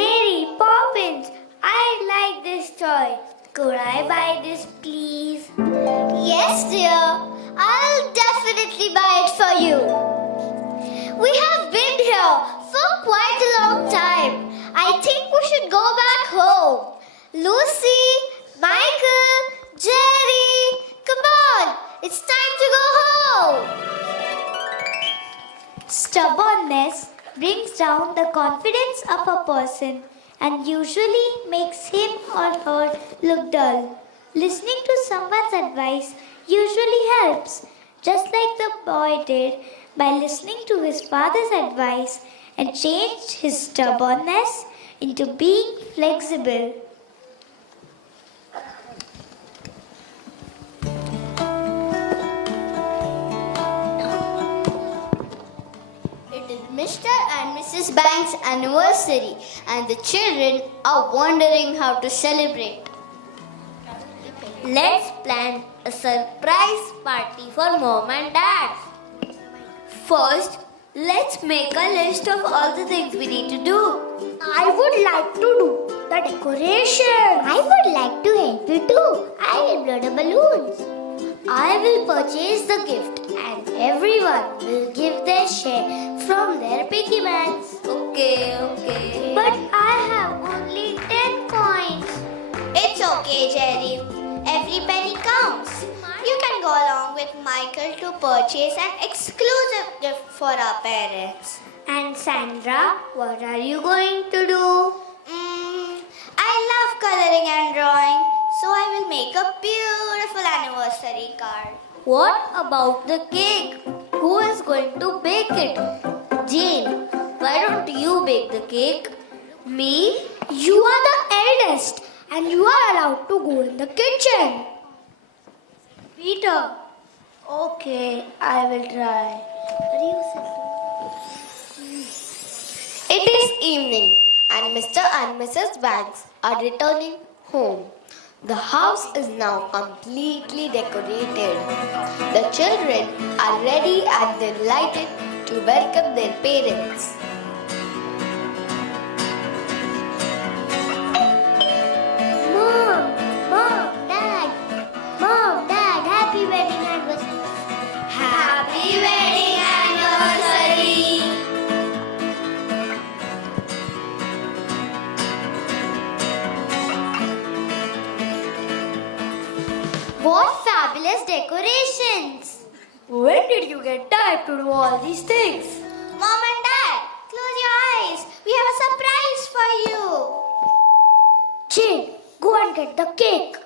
Mary Poppins, I like this toy. Could I buy this, please? Yes, dear. I'll definitely buy it for you. We have been here for quite a long time. I think we should go back home. Lucy, Michael, Jerry, come on. It's time to go home. Stubbornness brings down the confidence of a person and usually makes him or her look dull. Listening to someone's advice usually helps, just like the boy did by listening to his father's advice and changed his stubbornness into being flexible. It is Mr. and Mrs. Banks' anniversary and the children are wondering how to celebrate. Let's plan a surprise party for mom and dad. First, let's make a list of all the things we need to do. I would like to do the decoration. I would like to help you too. I will blow the balloons. I will purchase the gift and everyone will give their share from their piggy banks. Okay. But I have only 10 coins. It's okay, Jerry. Every penny counts. You can go along with Michael to purchase an exclusive gift for our parents. And Sandra, what are you going to do? I love coloring and drawing, so I will make a beautiful anniversary card. What about the cake? Who is going to bake it? Jane, why don't you bake the cake? Me? You are the eldest and you are allowed to go in the kitchen. Peter. Okay, I will try. It is evening and Mr. and Mrs. Banks are returning home. The house is now completely decorated. The children are ready and delighted to welcome their parents. Mom, Dad, happy wedding anniversary. What fabulous decorations! When did you get time to do all these things? Mom and Dad, close your eyes. We have a surprise for you. Jane, go and get the cake.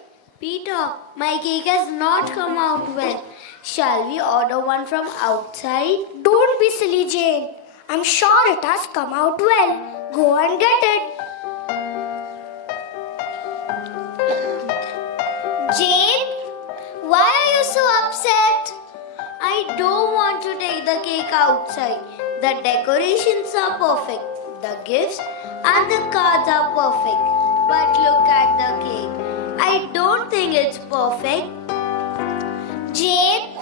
Peter, my cake has not come out well. Shall we order one from outside? Don't be silly, Jane. I'm sure it has come out well. Go and get it. Jane, why are you so upset? I don't want to take the cake outside. The decorations are perfect. The gifts and the cards are perfect. But look at the cake. I don't think it's perfect. Jane,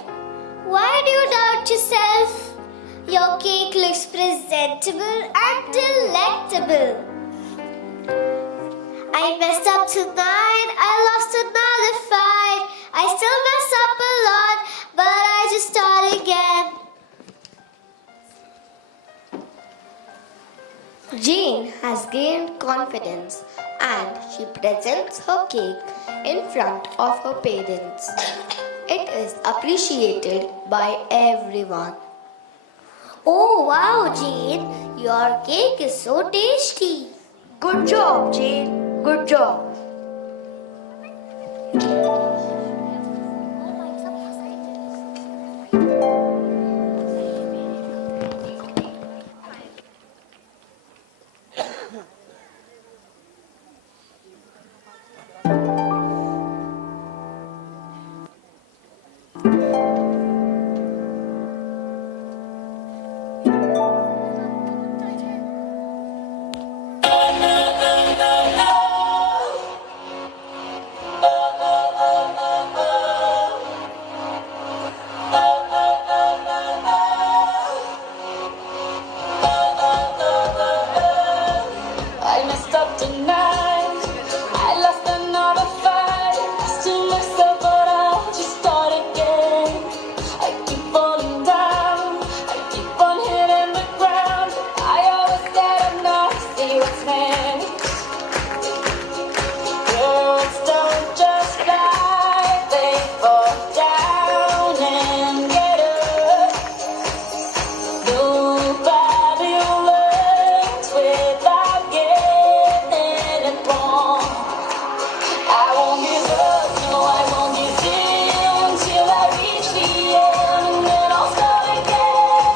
why do you doubt yourself? Your cake looks presentable and delectable. I messed up tonight. I lost another fight. I still mess up a lot, but I just start again. Jane has gained confidence and she presents her cake in front of her parents. It is appreciated by everyone. Oh wow, Jane, your cake is so tasty. Good job, Jane. Good job. I messed up tonight. I lost another fight. Still messed up, but I'll just start again. I keep falling down. I keep on hitting the ground. I always get up now to see what's next. Girls don't just fly, they fall down and get up. Nobody learns without getting it wrong. I won't give up, no, I won't give in till I reach the end, and then I'll start again.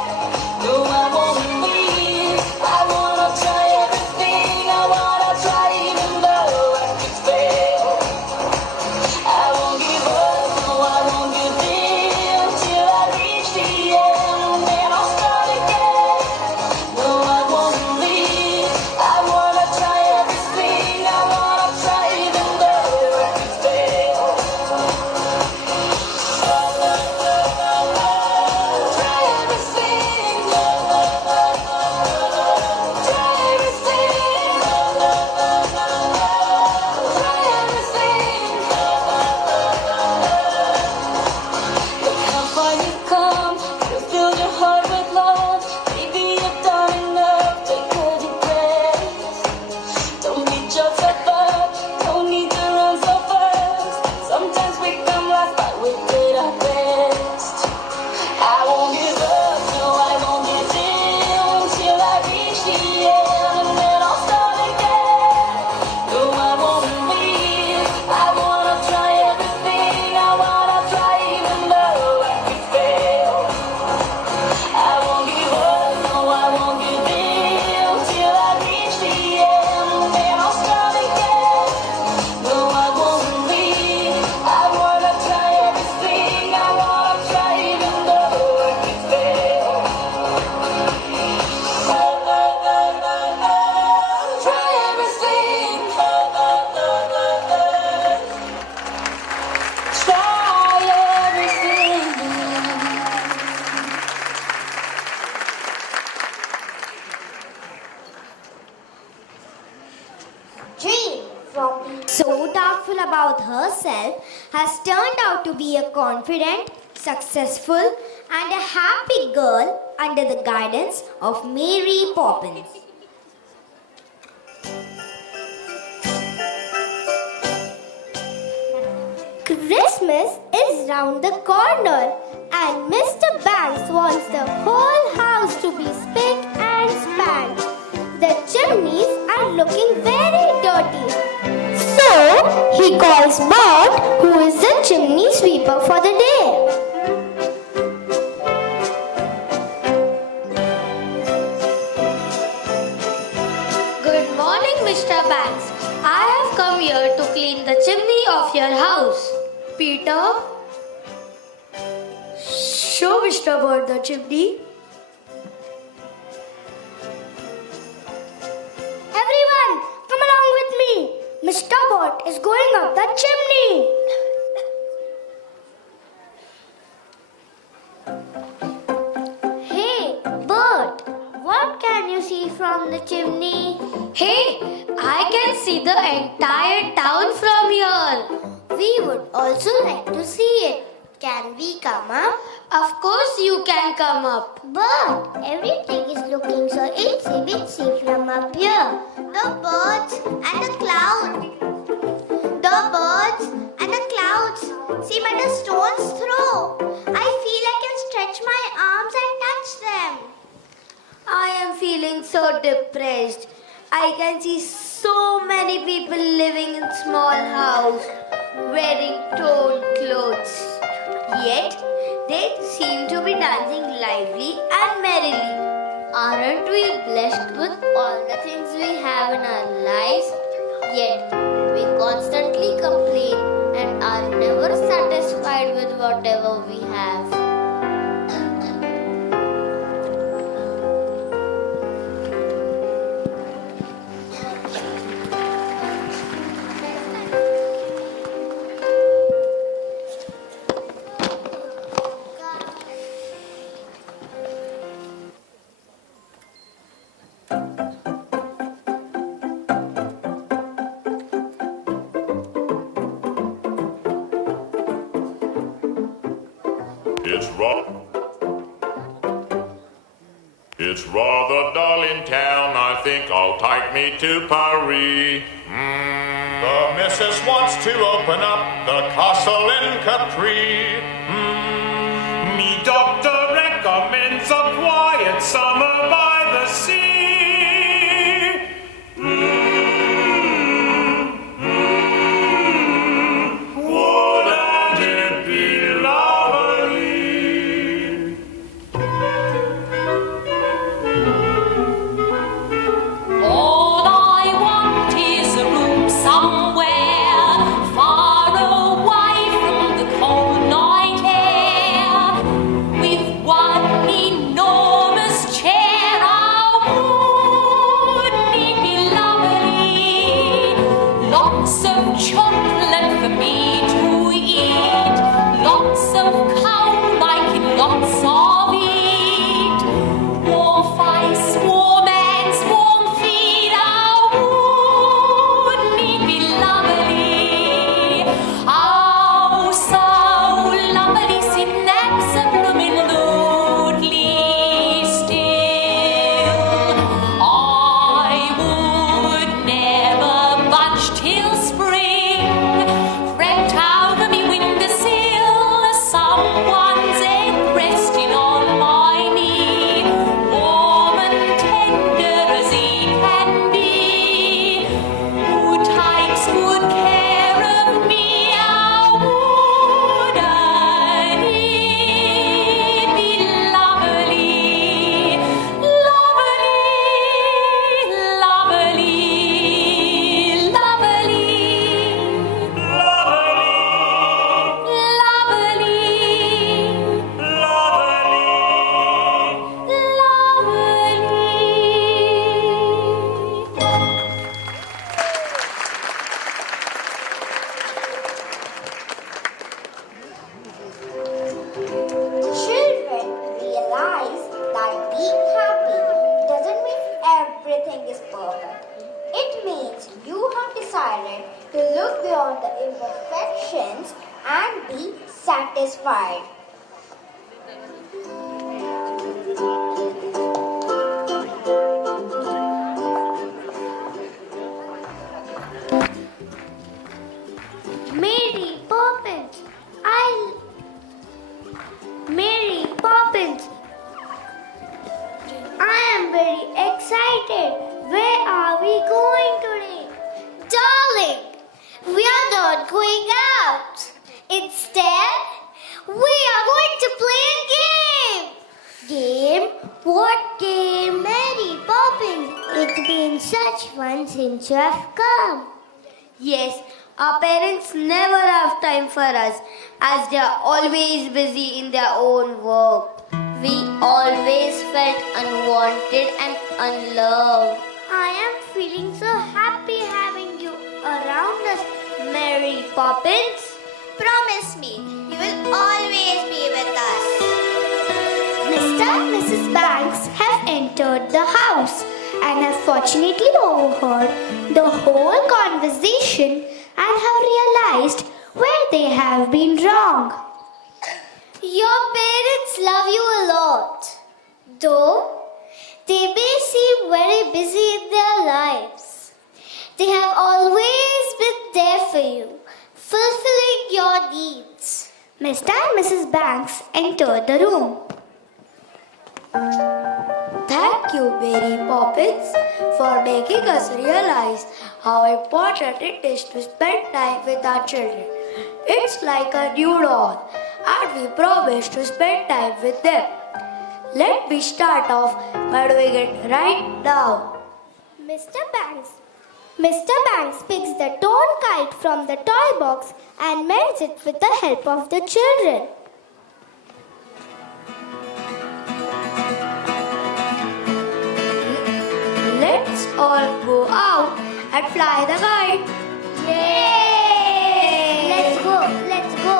No, I won't leave. I wanna try everything. I wanna try even though I could fail. I won't give up, no, I won't give in till I reach the end, and then I'll start again. No, I won't leave. I wanna try everything. I wanna try even though I could fail. Try everything. Try everything. Try everything. Look how far you've come. You filled your heart with love. Maybe you've done enough. Take a deep breath. Don't beat yourself up. Don't need to run so fast. Sometimes we come last, but we did our best. I won't give up. No, I won't give in till I reach the end, and then I'll start again. No, I won't leave. I wanna try everything. I wanna try even though I could fail. I won't give up. No, I won't give in till I reach the end, and then I'll start again. No, I won't leave. I wanna try everything. I wanna try even though I could fail. Try everything. Try everything. Jane, from so doubtful about herself, has turned out to be a confident, successful, and a happy girl under the guidance of Mary Poppins. Christmas is round the corner and Mr. Banks wants the whole house to be spick and span. The chimneys are looking very dirty. So he calls Bert, who is the chimney sweeper for the day. Good morning, Mr. Banks. I have come here to clean the chimney of your house. Peter, show Mr. Bird the chimney. Everyone, come along with me. Mr. Bert is going up the chimney. Hey, Bert, what can you see from the chimney? Hey, I can see the entire town from here. We would also like to see it. Can we come up? Of course you can come up. But everything is looking so itsy bitsy from up here. The birds and the clouds. The birds and the clouds seem at a stone's throw. I feel I can stretch my arms and touch them. I am feeling so depressed. I can see so many people living in small house, wearing torn clothes. Yet, they seem to be dancing lively and merrily. Aren't we blessed with all the things we have in our lives? Yet, we constantly complain and are never satisfied with whatever we have. It's rather dull in town. I think I'll take me to Paris. The missus wants to open up the castle in Capri. Me doctor recommends a quiet summer by the sea. Wouldn't it be lovely? All I want is a room somewhere far away from the cold night air, with one enormous chair. Oh, wouldn't it be lovely? Lots of chocolate for me to eat, lots of cow, like it, lots of it. Warm face, warm hands, warm feet. Oh, wouldn't it be lovely? Oh, so lovely, synapse a blooming lonely still. I would never budge till spring, crept over me windowsill, someone's head resting on my knee, warm and tender as he can be, who takes good care of me. Oh, wouldn't it be lovely, lovely, lovely, Children realize that being happy doesn't mean everything is perfect. It means you have decided to look beyond the imperfections and be satisfied. Mary Poppins, going out. Instead, we are going to play a game. Game? What game? Mary Poppins. It's been such fun since you have come. Yes, our parents never have time for us as they are always busy in their own work. We always felt unwanted and unloved. I am feeling so happy having you around us, Mary Poppins. Promise me, you will always be with us. Mr. and Mrs. Banks have entered the house and have fortunately overheard the whole conversation and have realized where they have been wrong. Your parents love you a lot, though they may seem very busy in their lives. They have always been there for you, fulfilling your needs. Mr. and Mrs. Banks entered the room. Thank you, Mary Poppins, for making us realize how important it is to spend time with our children. It's like a new dawn, and we promise to spend time with them. Let me start off by doing it right now. Mr. Banks picks the torn kite from the toy box and mends it with the help of the children. Let's all go out and fly the kite. Yay! Let's go.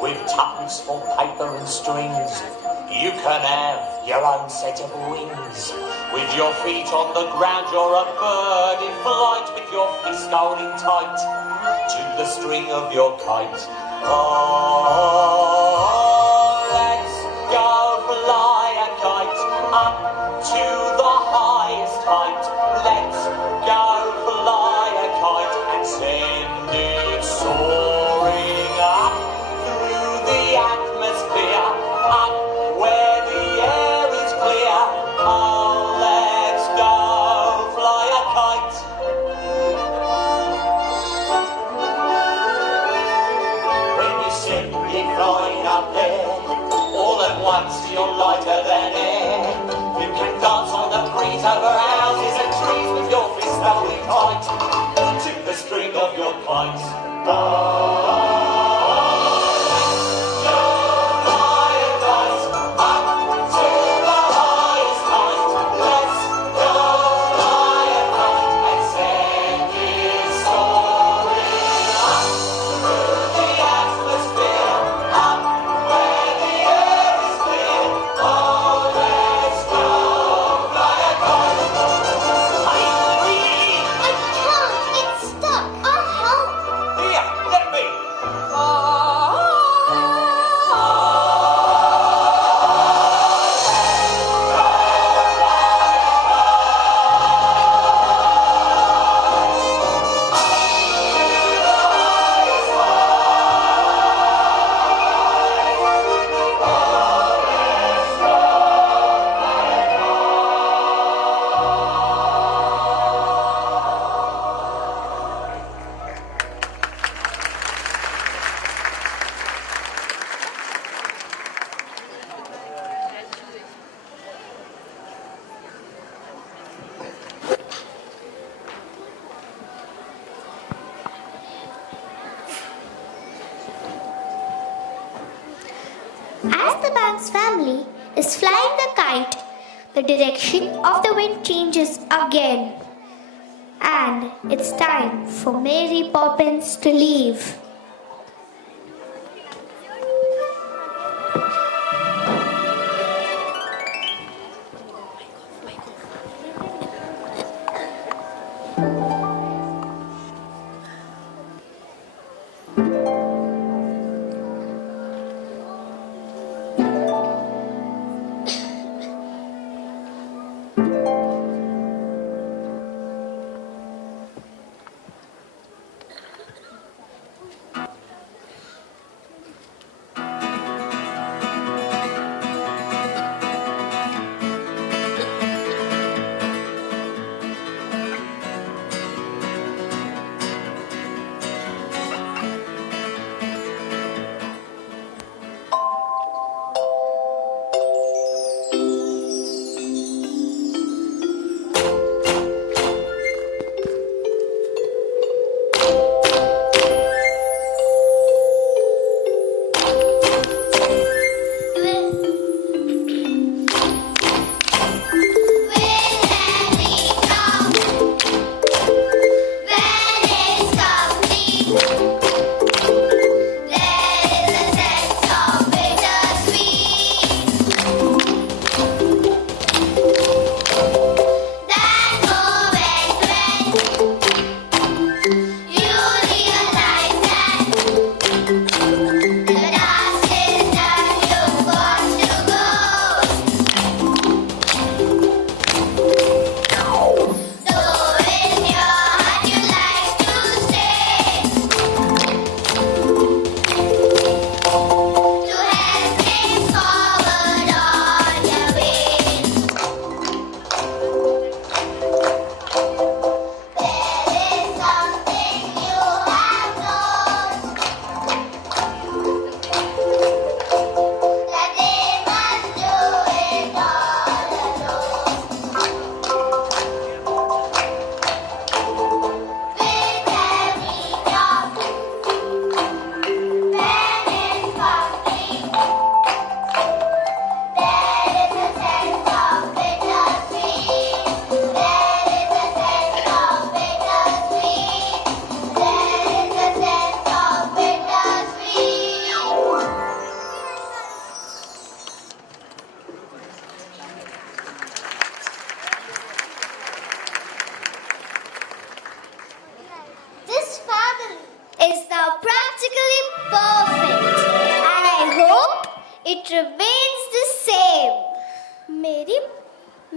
With tuppence for paper and strings, you can have your own set of wings. With your feet on the ground, you're a bird in flight, with your fist holding tight to the string of your kite. Oh, let's go fly a kite up to the highest height. Let's go fly a kite and send it soaring up through the atmosphere, up where the air is clear. Oh, let's go fly a kite. When you see it flying up there, all at once you're lighter than air. You can dance on the breeze over houses and trees with your fist holding tight to the string of your kite. As the Banks family is flying the kite, the direction of the wind changes again. And it's time for Mary Poppins to leave.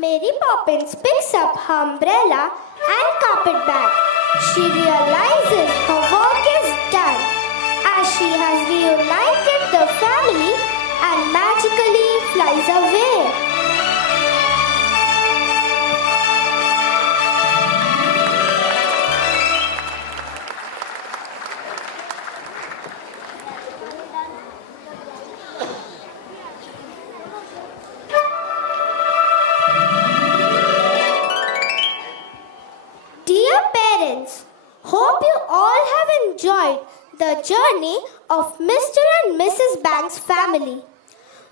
Mary Poppins picks up her umbrella and carpet bag. She realizes her work is done as she has reunited the family and magically flies away. Dear parents, hope you all have enjoyed the journey of Mr. and Mrs. Banks' family.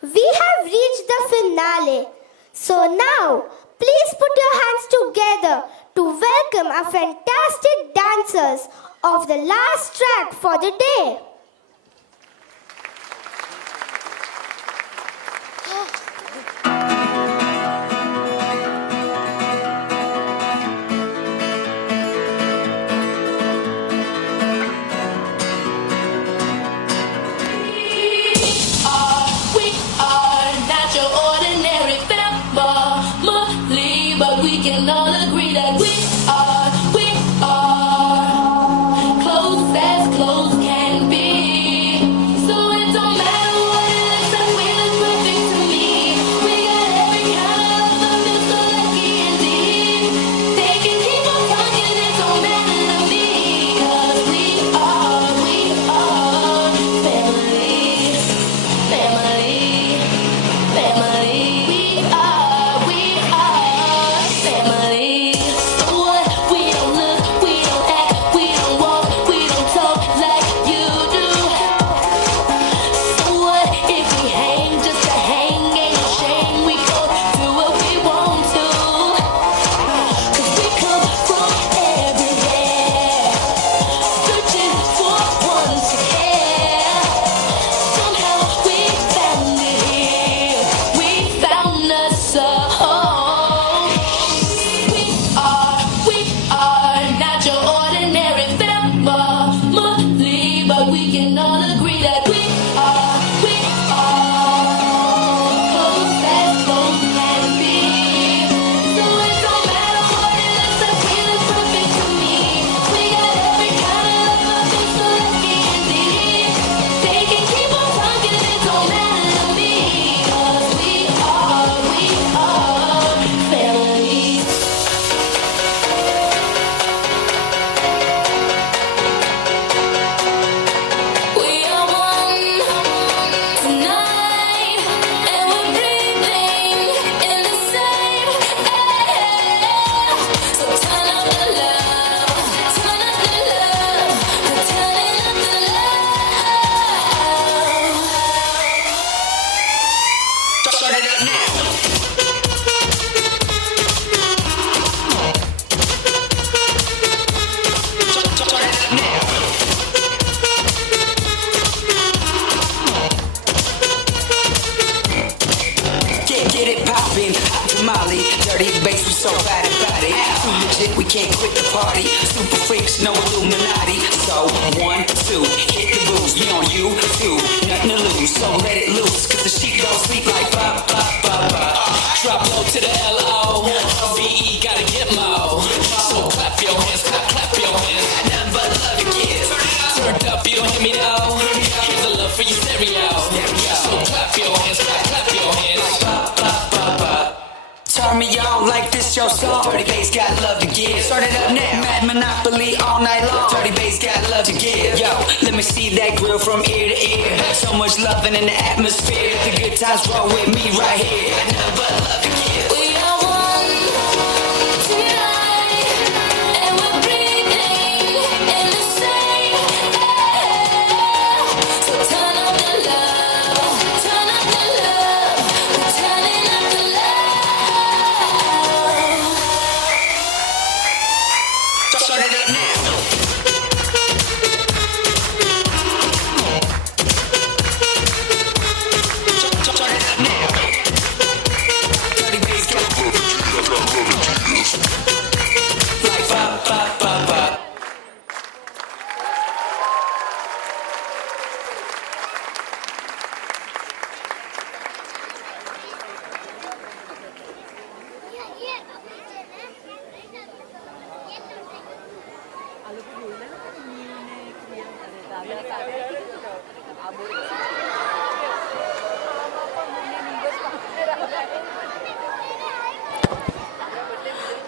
We have reached the finale. So now, please put your hands together to welcome our fantastic dancers of the last track for the day. We are not your ordinary family, but we can all agree that we are close as close can be. So it don't matter what it looks like, we look perfect to me. We got every kind of love, feel so lucky indeed. They can keep on talking, it don't matter to me, 'cause we are family. Family, family, we are family. So what? We don't look, we don't act, we don't walk, we don't talk like you do. So what? If we hang just to hang, ain't no shame, we go do what we want to. 'Cause we come from everywhere, searching for one to care. Somehow we found it here. We found us a home. We are not your ordinary family, but we can all agree that we are close as close can be. So it don't matter what it looks like, we look perfect to me. We got every kind of love, feel so lucky indeed. They can keep on talking, it don't matter to me, 'cause we are family. We are one tonight, and we're breathing in the same air. So turn up the love, turn up the love, we're turning up the love. Start it up now. Start it up now. Get it poppin', hot tamale, dirty bass, we so bad about it. Too legit, we can't quit the party. Super freaks, no Illuminati. So 1, 2, hit the booze. We on you too, nothing to lose. So let it loose, 'cause the sheep don't sleep like ba ba ba ba. Drop low to the L-O-V-E, gotta get mo. So clap your hands, clap your hands. Nothing but love to give. Turned up, you don't hear me now. Here's the love for your stereo. So clap your hands, clap your hands. Turn me on like this your song. Dirty bass got love to give. Start it up now. Mad Monopoly all night long. Dirty bass got love to give. Yo, let me see that grill from ear to ear. So much loving in the atmosphere. The good times roll with me right here. Nothing but love to give. We are one tonight, and we're breathing in the same air. So turn up the love, turn up the love, we're turning up the love. Start it up now. Start it up now. Dirty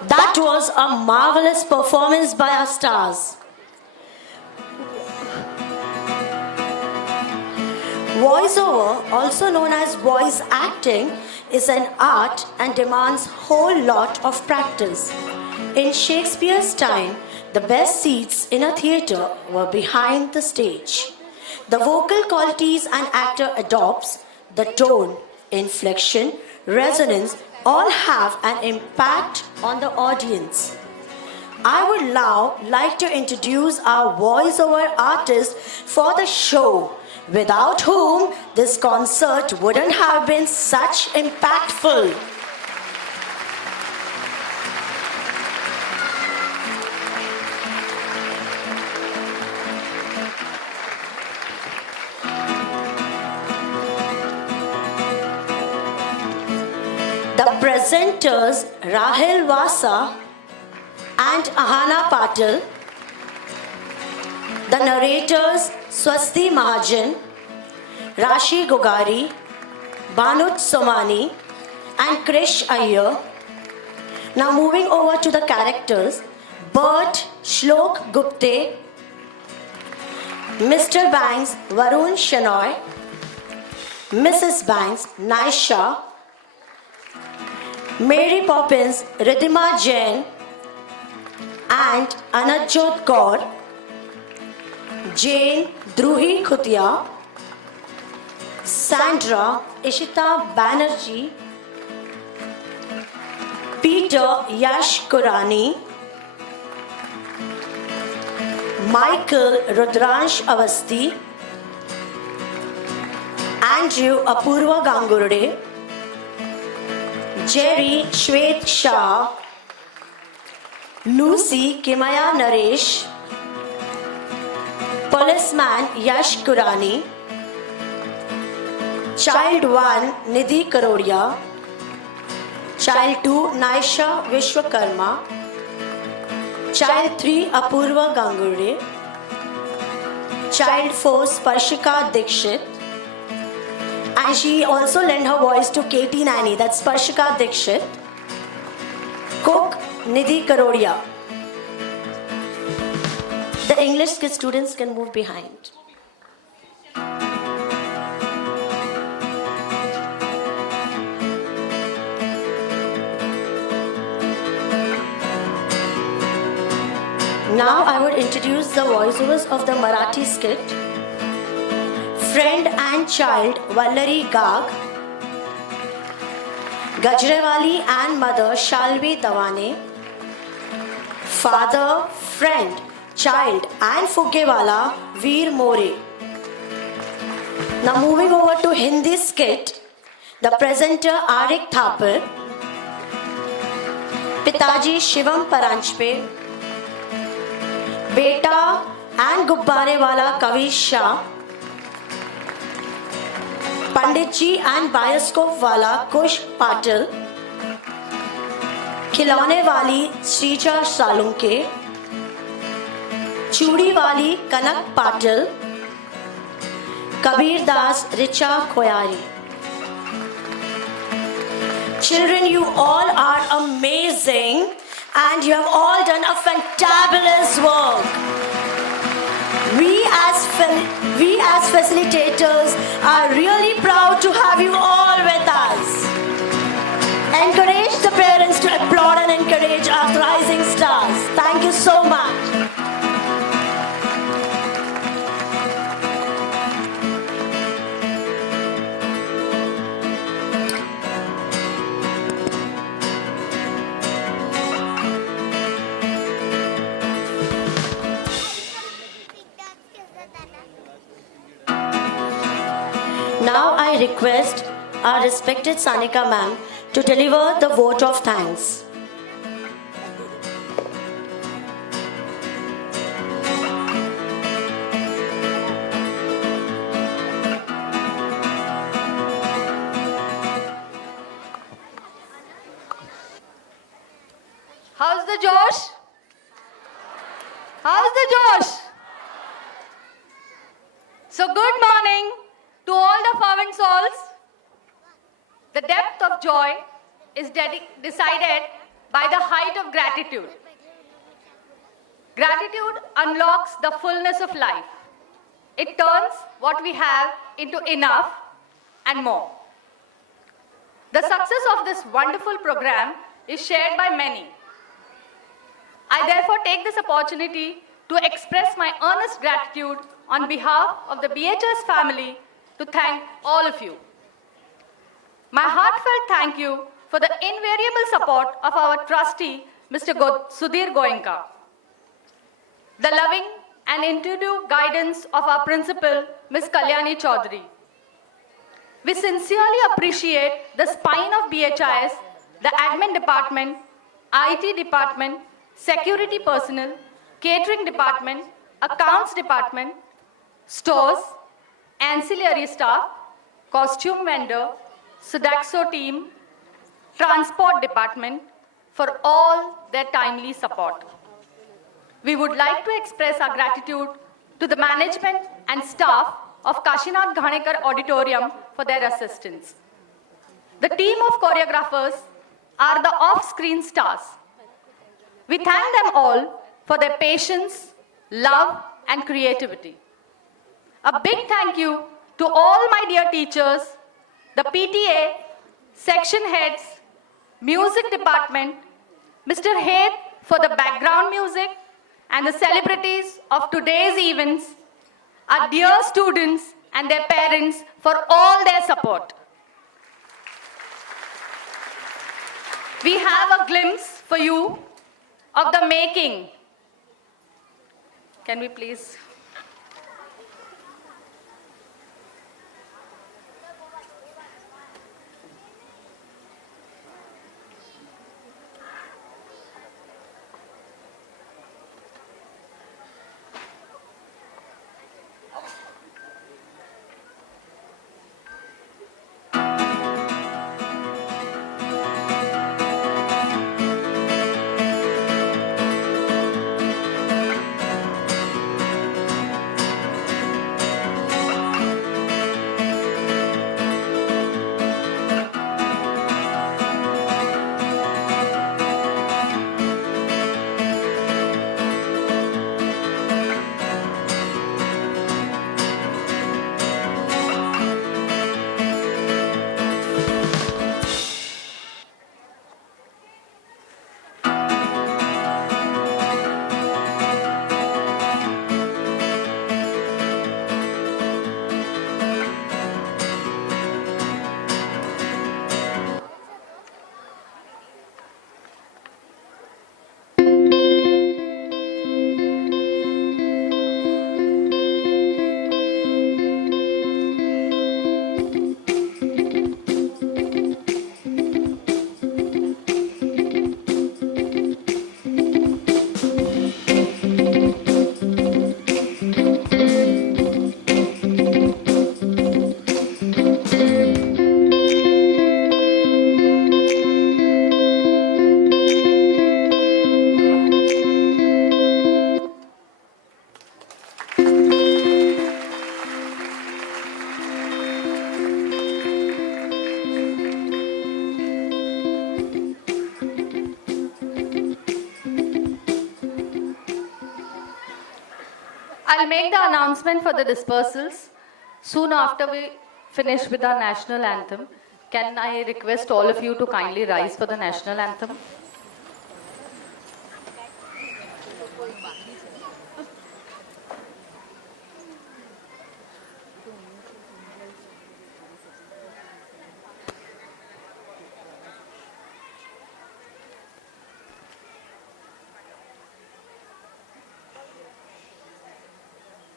That was a marvelous performance by our stars. Voiceover, also known as voice acting, is an art and demands whole lot of practice. In Shakespeare's time, the best seats in a theatre were behind the stage. The vocal qualities an actor adopts, the tone, inflection, resonance, all have an impact on the audience. I would now like to introduce our voiceover artist for the show, without whom this concert wouldn't have been such impactful. The presenters Rahil Vasa and Ahana Patil, the narrators Swasti Mahajan, Rashi Gogari, Banut Somani and Krish Iyer. Now moving over to the characters, Bert Shlok Gupte, Mr. Banks Varun Shenoy, Mrs. Banks Naisha, Mary Poppins Ridhima Jain and Anajjot Kaur, Jane Druhi Khutia, Sandra Ishita Banerjee, Peter Yash Kurani, Michael Rudransh Avasti, Andrew Apurva Gangurde, Jerry Shwet Shah, Lucy Kimaya Naresh, Policeman Yash Kurani, Child 1 Nidhi Karodia, Child 2 Naisha Vishwakarma, Child 3 Apurva Gangurde, Child 4 Sparshika Dikshit, and she also lent her voice to Katie Nanny, that's Sparshika Dikshit. Cook Nidhi Karodia. The English students can move behind. Now I would introduce the voiceovers of the Marathi skit. Friend and Child Vallari Gag, Gajrewali and Mother Shalvi Dawane, Father, Friend, Child and Fuggewala Veer More. Now moving over to Hindi skit, the presenter Arik Thapar, Pitaji Shivam Paranchpe, Beta and Gubbare Wala Kavi Shah, Pandit Ji and Bioscope Wala Kush Patil, Khilone Wali Srija Salunke, Chudi Wali Kanak Patil, Kabir Das Richa Koyari. Children, you all are amazing and you have all done a fantabulous work. We as facilitators are really proud to have you all with us. Encourage the parents to applaud and encourage our rising stars. Thank you so much. Now I request our respected Sanika ma'am to deliver the vote of thanks. How's the Josh? How's the Josh? So good morning to all the fervent souls. The depth of joy is decided by the height of gratitude. Gratitude unlocks the fullness of life. It turns what we have into enough and more. The success of this wonderful program is shared by many. I therefore take this opportunity to express my earnest gratitude on behalf of the BHS family to thank all of you. My heartfelt thank you for the invariable support of our trustee, Mr. Sudhir Goenka. The loving and intuitive guidance of our principal, Ms. Kalyani Chaudhary. We sincerely appreciate the spine of BHIS, the admin department, IT department, security personnel, catering department, accounts department, stores, ancillary staff, costume vendor, Sudaxo team, transport department for all their timely support. We would like to express our gratitude to the management and staff of Kashinath Ghanekar Auditorium for their assistance. The team of choreographers are the off-screen stars. We thank them all for their patience, love, and creativity. A big thank you to all my dear teachers, the PTA, section heads, music department, Mr. Haid for the background music, and the celebrities of today's events, our dear students and their parents for all their support. We have a glimpse for you of the making. Can we please? I'll make the announcement for the dispersals soon after we finish with our national anthem. Can I request all of you to kindly rise for the national anthem?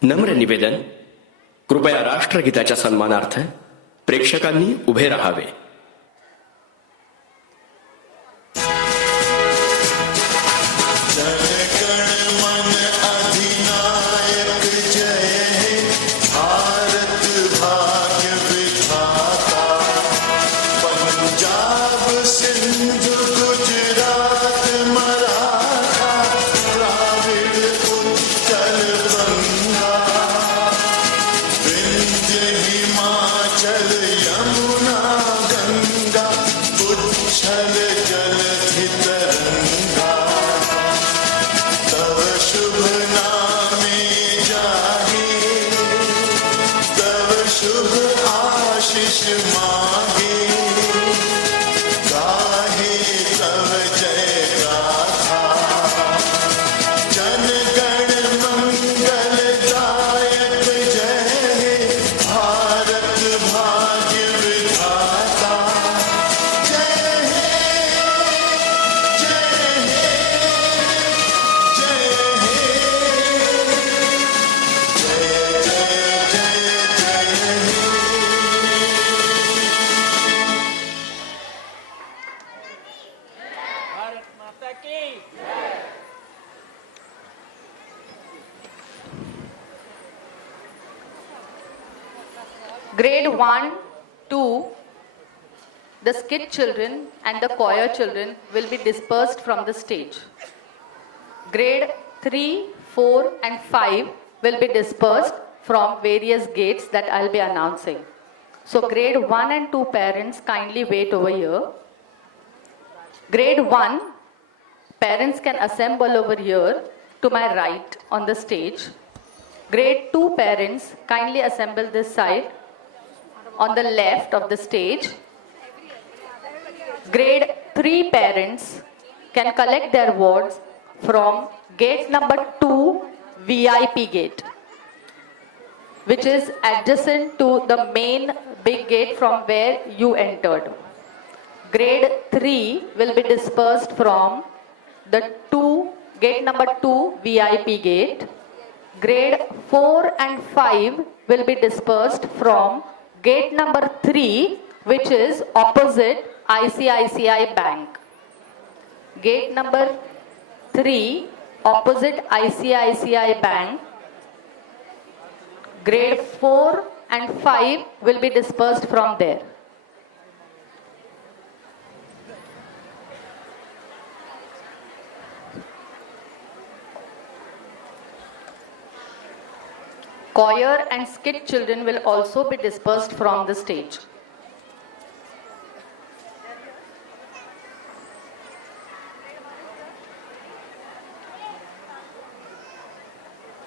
नम्र निवेदन, कृपया राष्ट्रगीताच्या सन्मानार्थ प्रेक्षकांनी उभे राहावे. Yamuna Ganga Uchhal Jal Dhitaran Grade 1, 2, the skit children and the choir children will be dispersed from the stage. Grade 3, 4 and 5 will be dispersed from various gates that I'll be announcing. So grade 1 and 2 parents kindly wait over here. Grade 1 parents can assemble over here to my right on the stage. Grade 2 parents kindly assemble this side on the left of the stage. Grade 3 parents can collect their wards from gate number 2 VIP gate, which is adjacent to the main big gate from where you entered. Grade 3 will be dispersed from the gate number 2 VIP gate. Grade 4 and 5 will be dispersed from gate number 3, which is opposite ICICI Bank. Gate number 3 opposite ICICI Bank. Grade 4 and 5 will be dispersed from there. Choir and skit children will also be dispersed from the stage.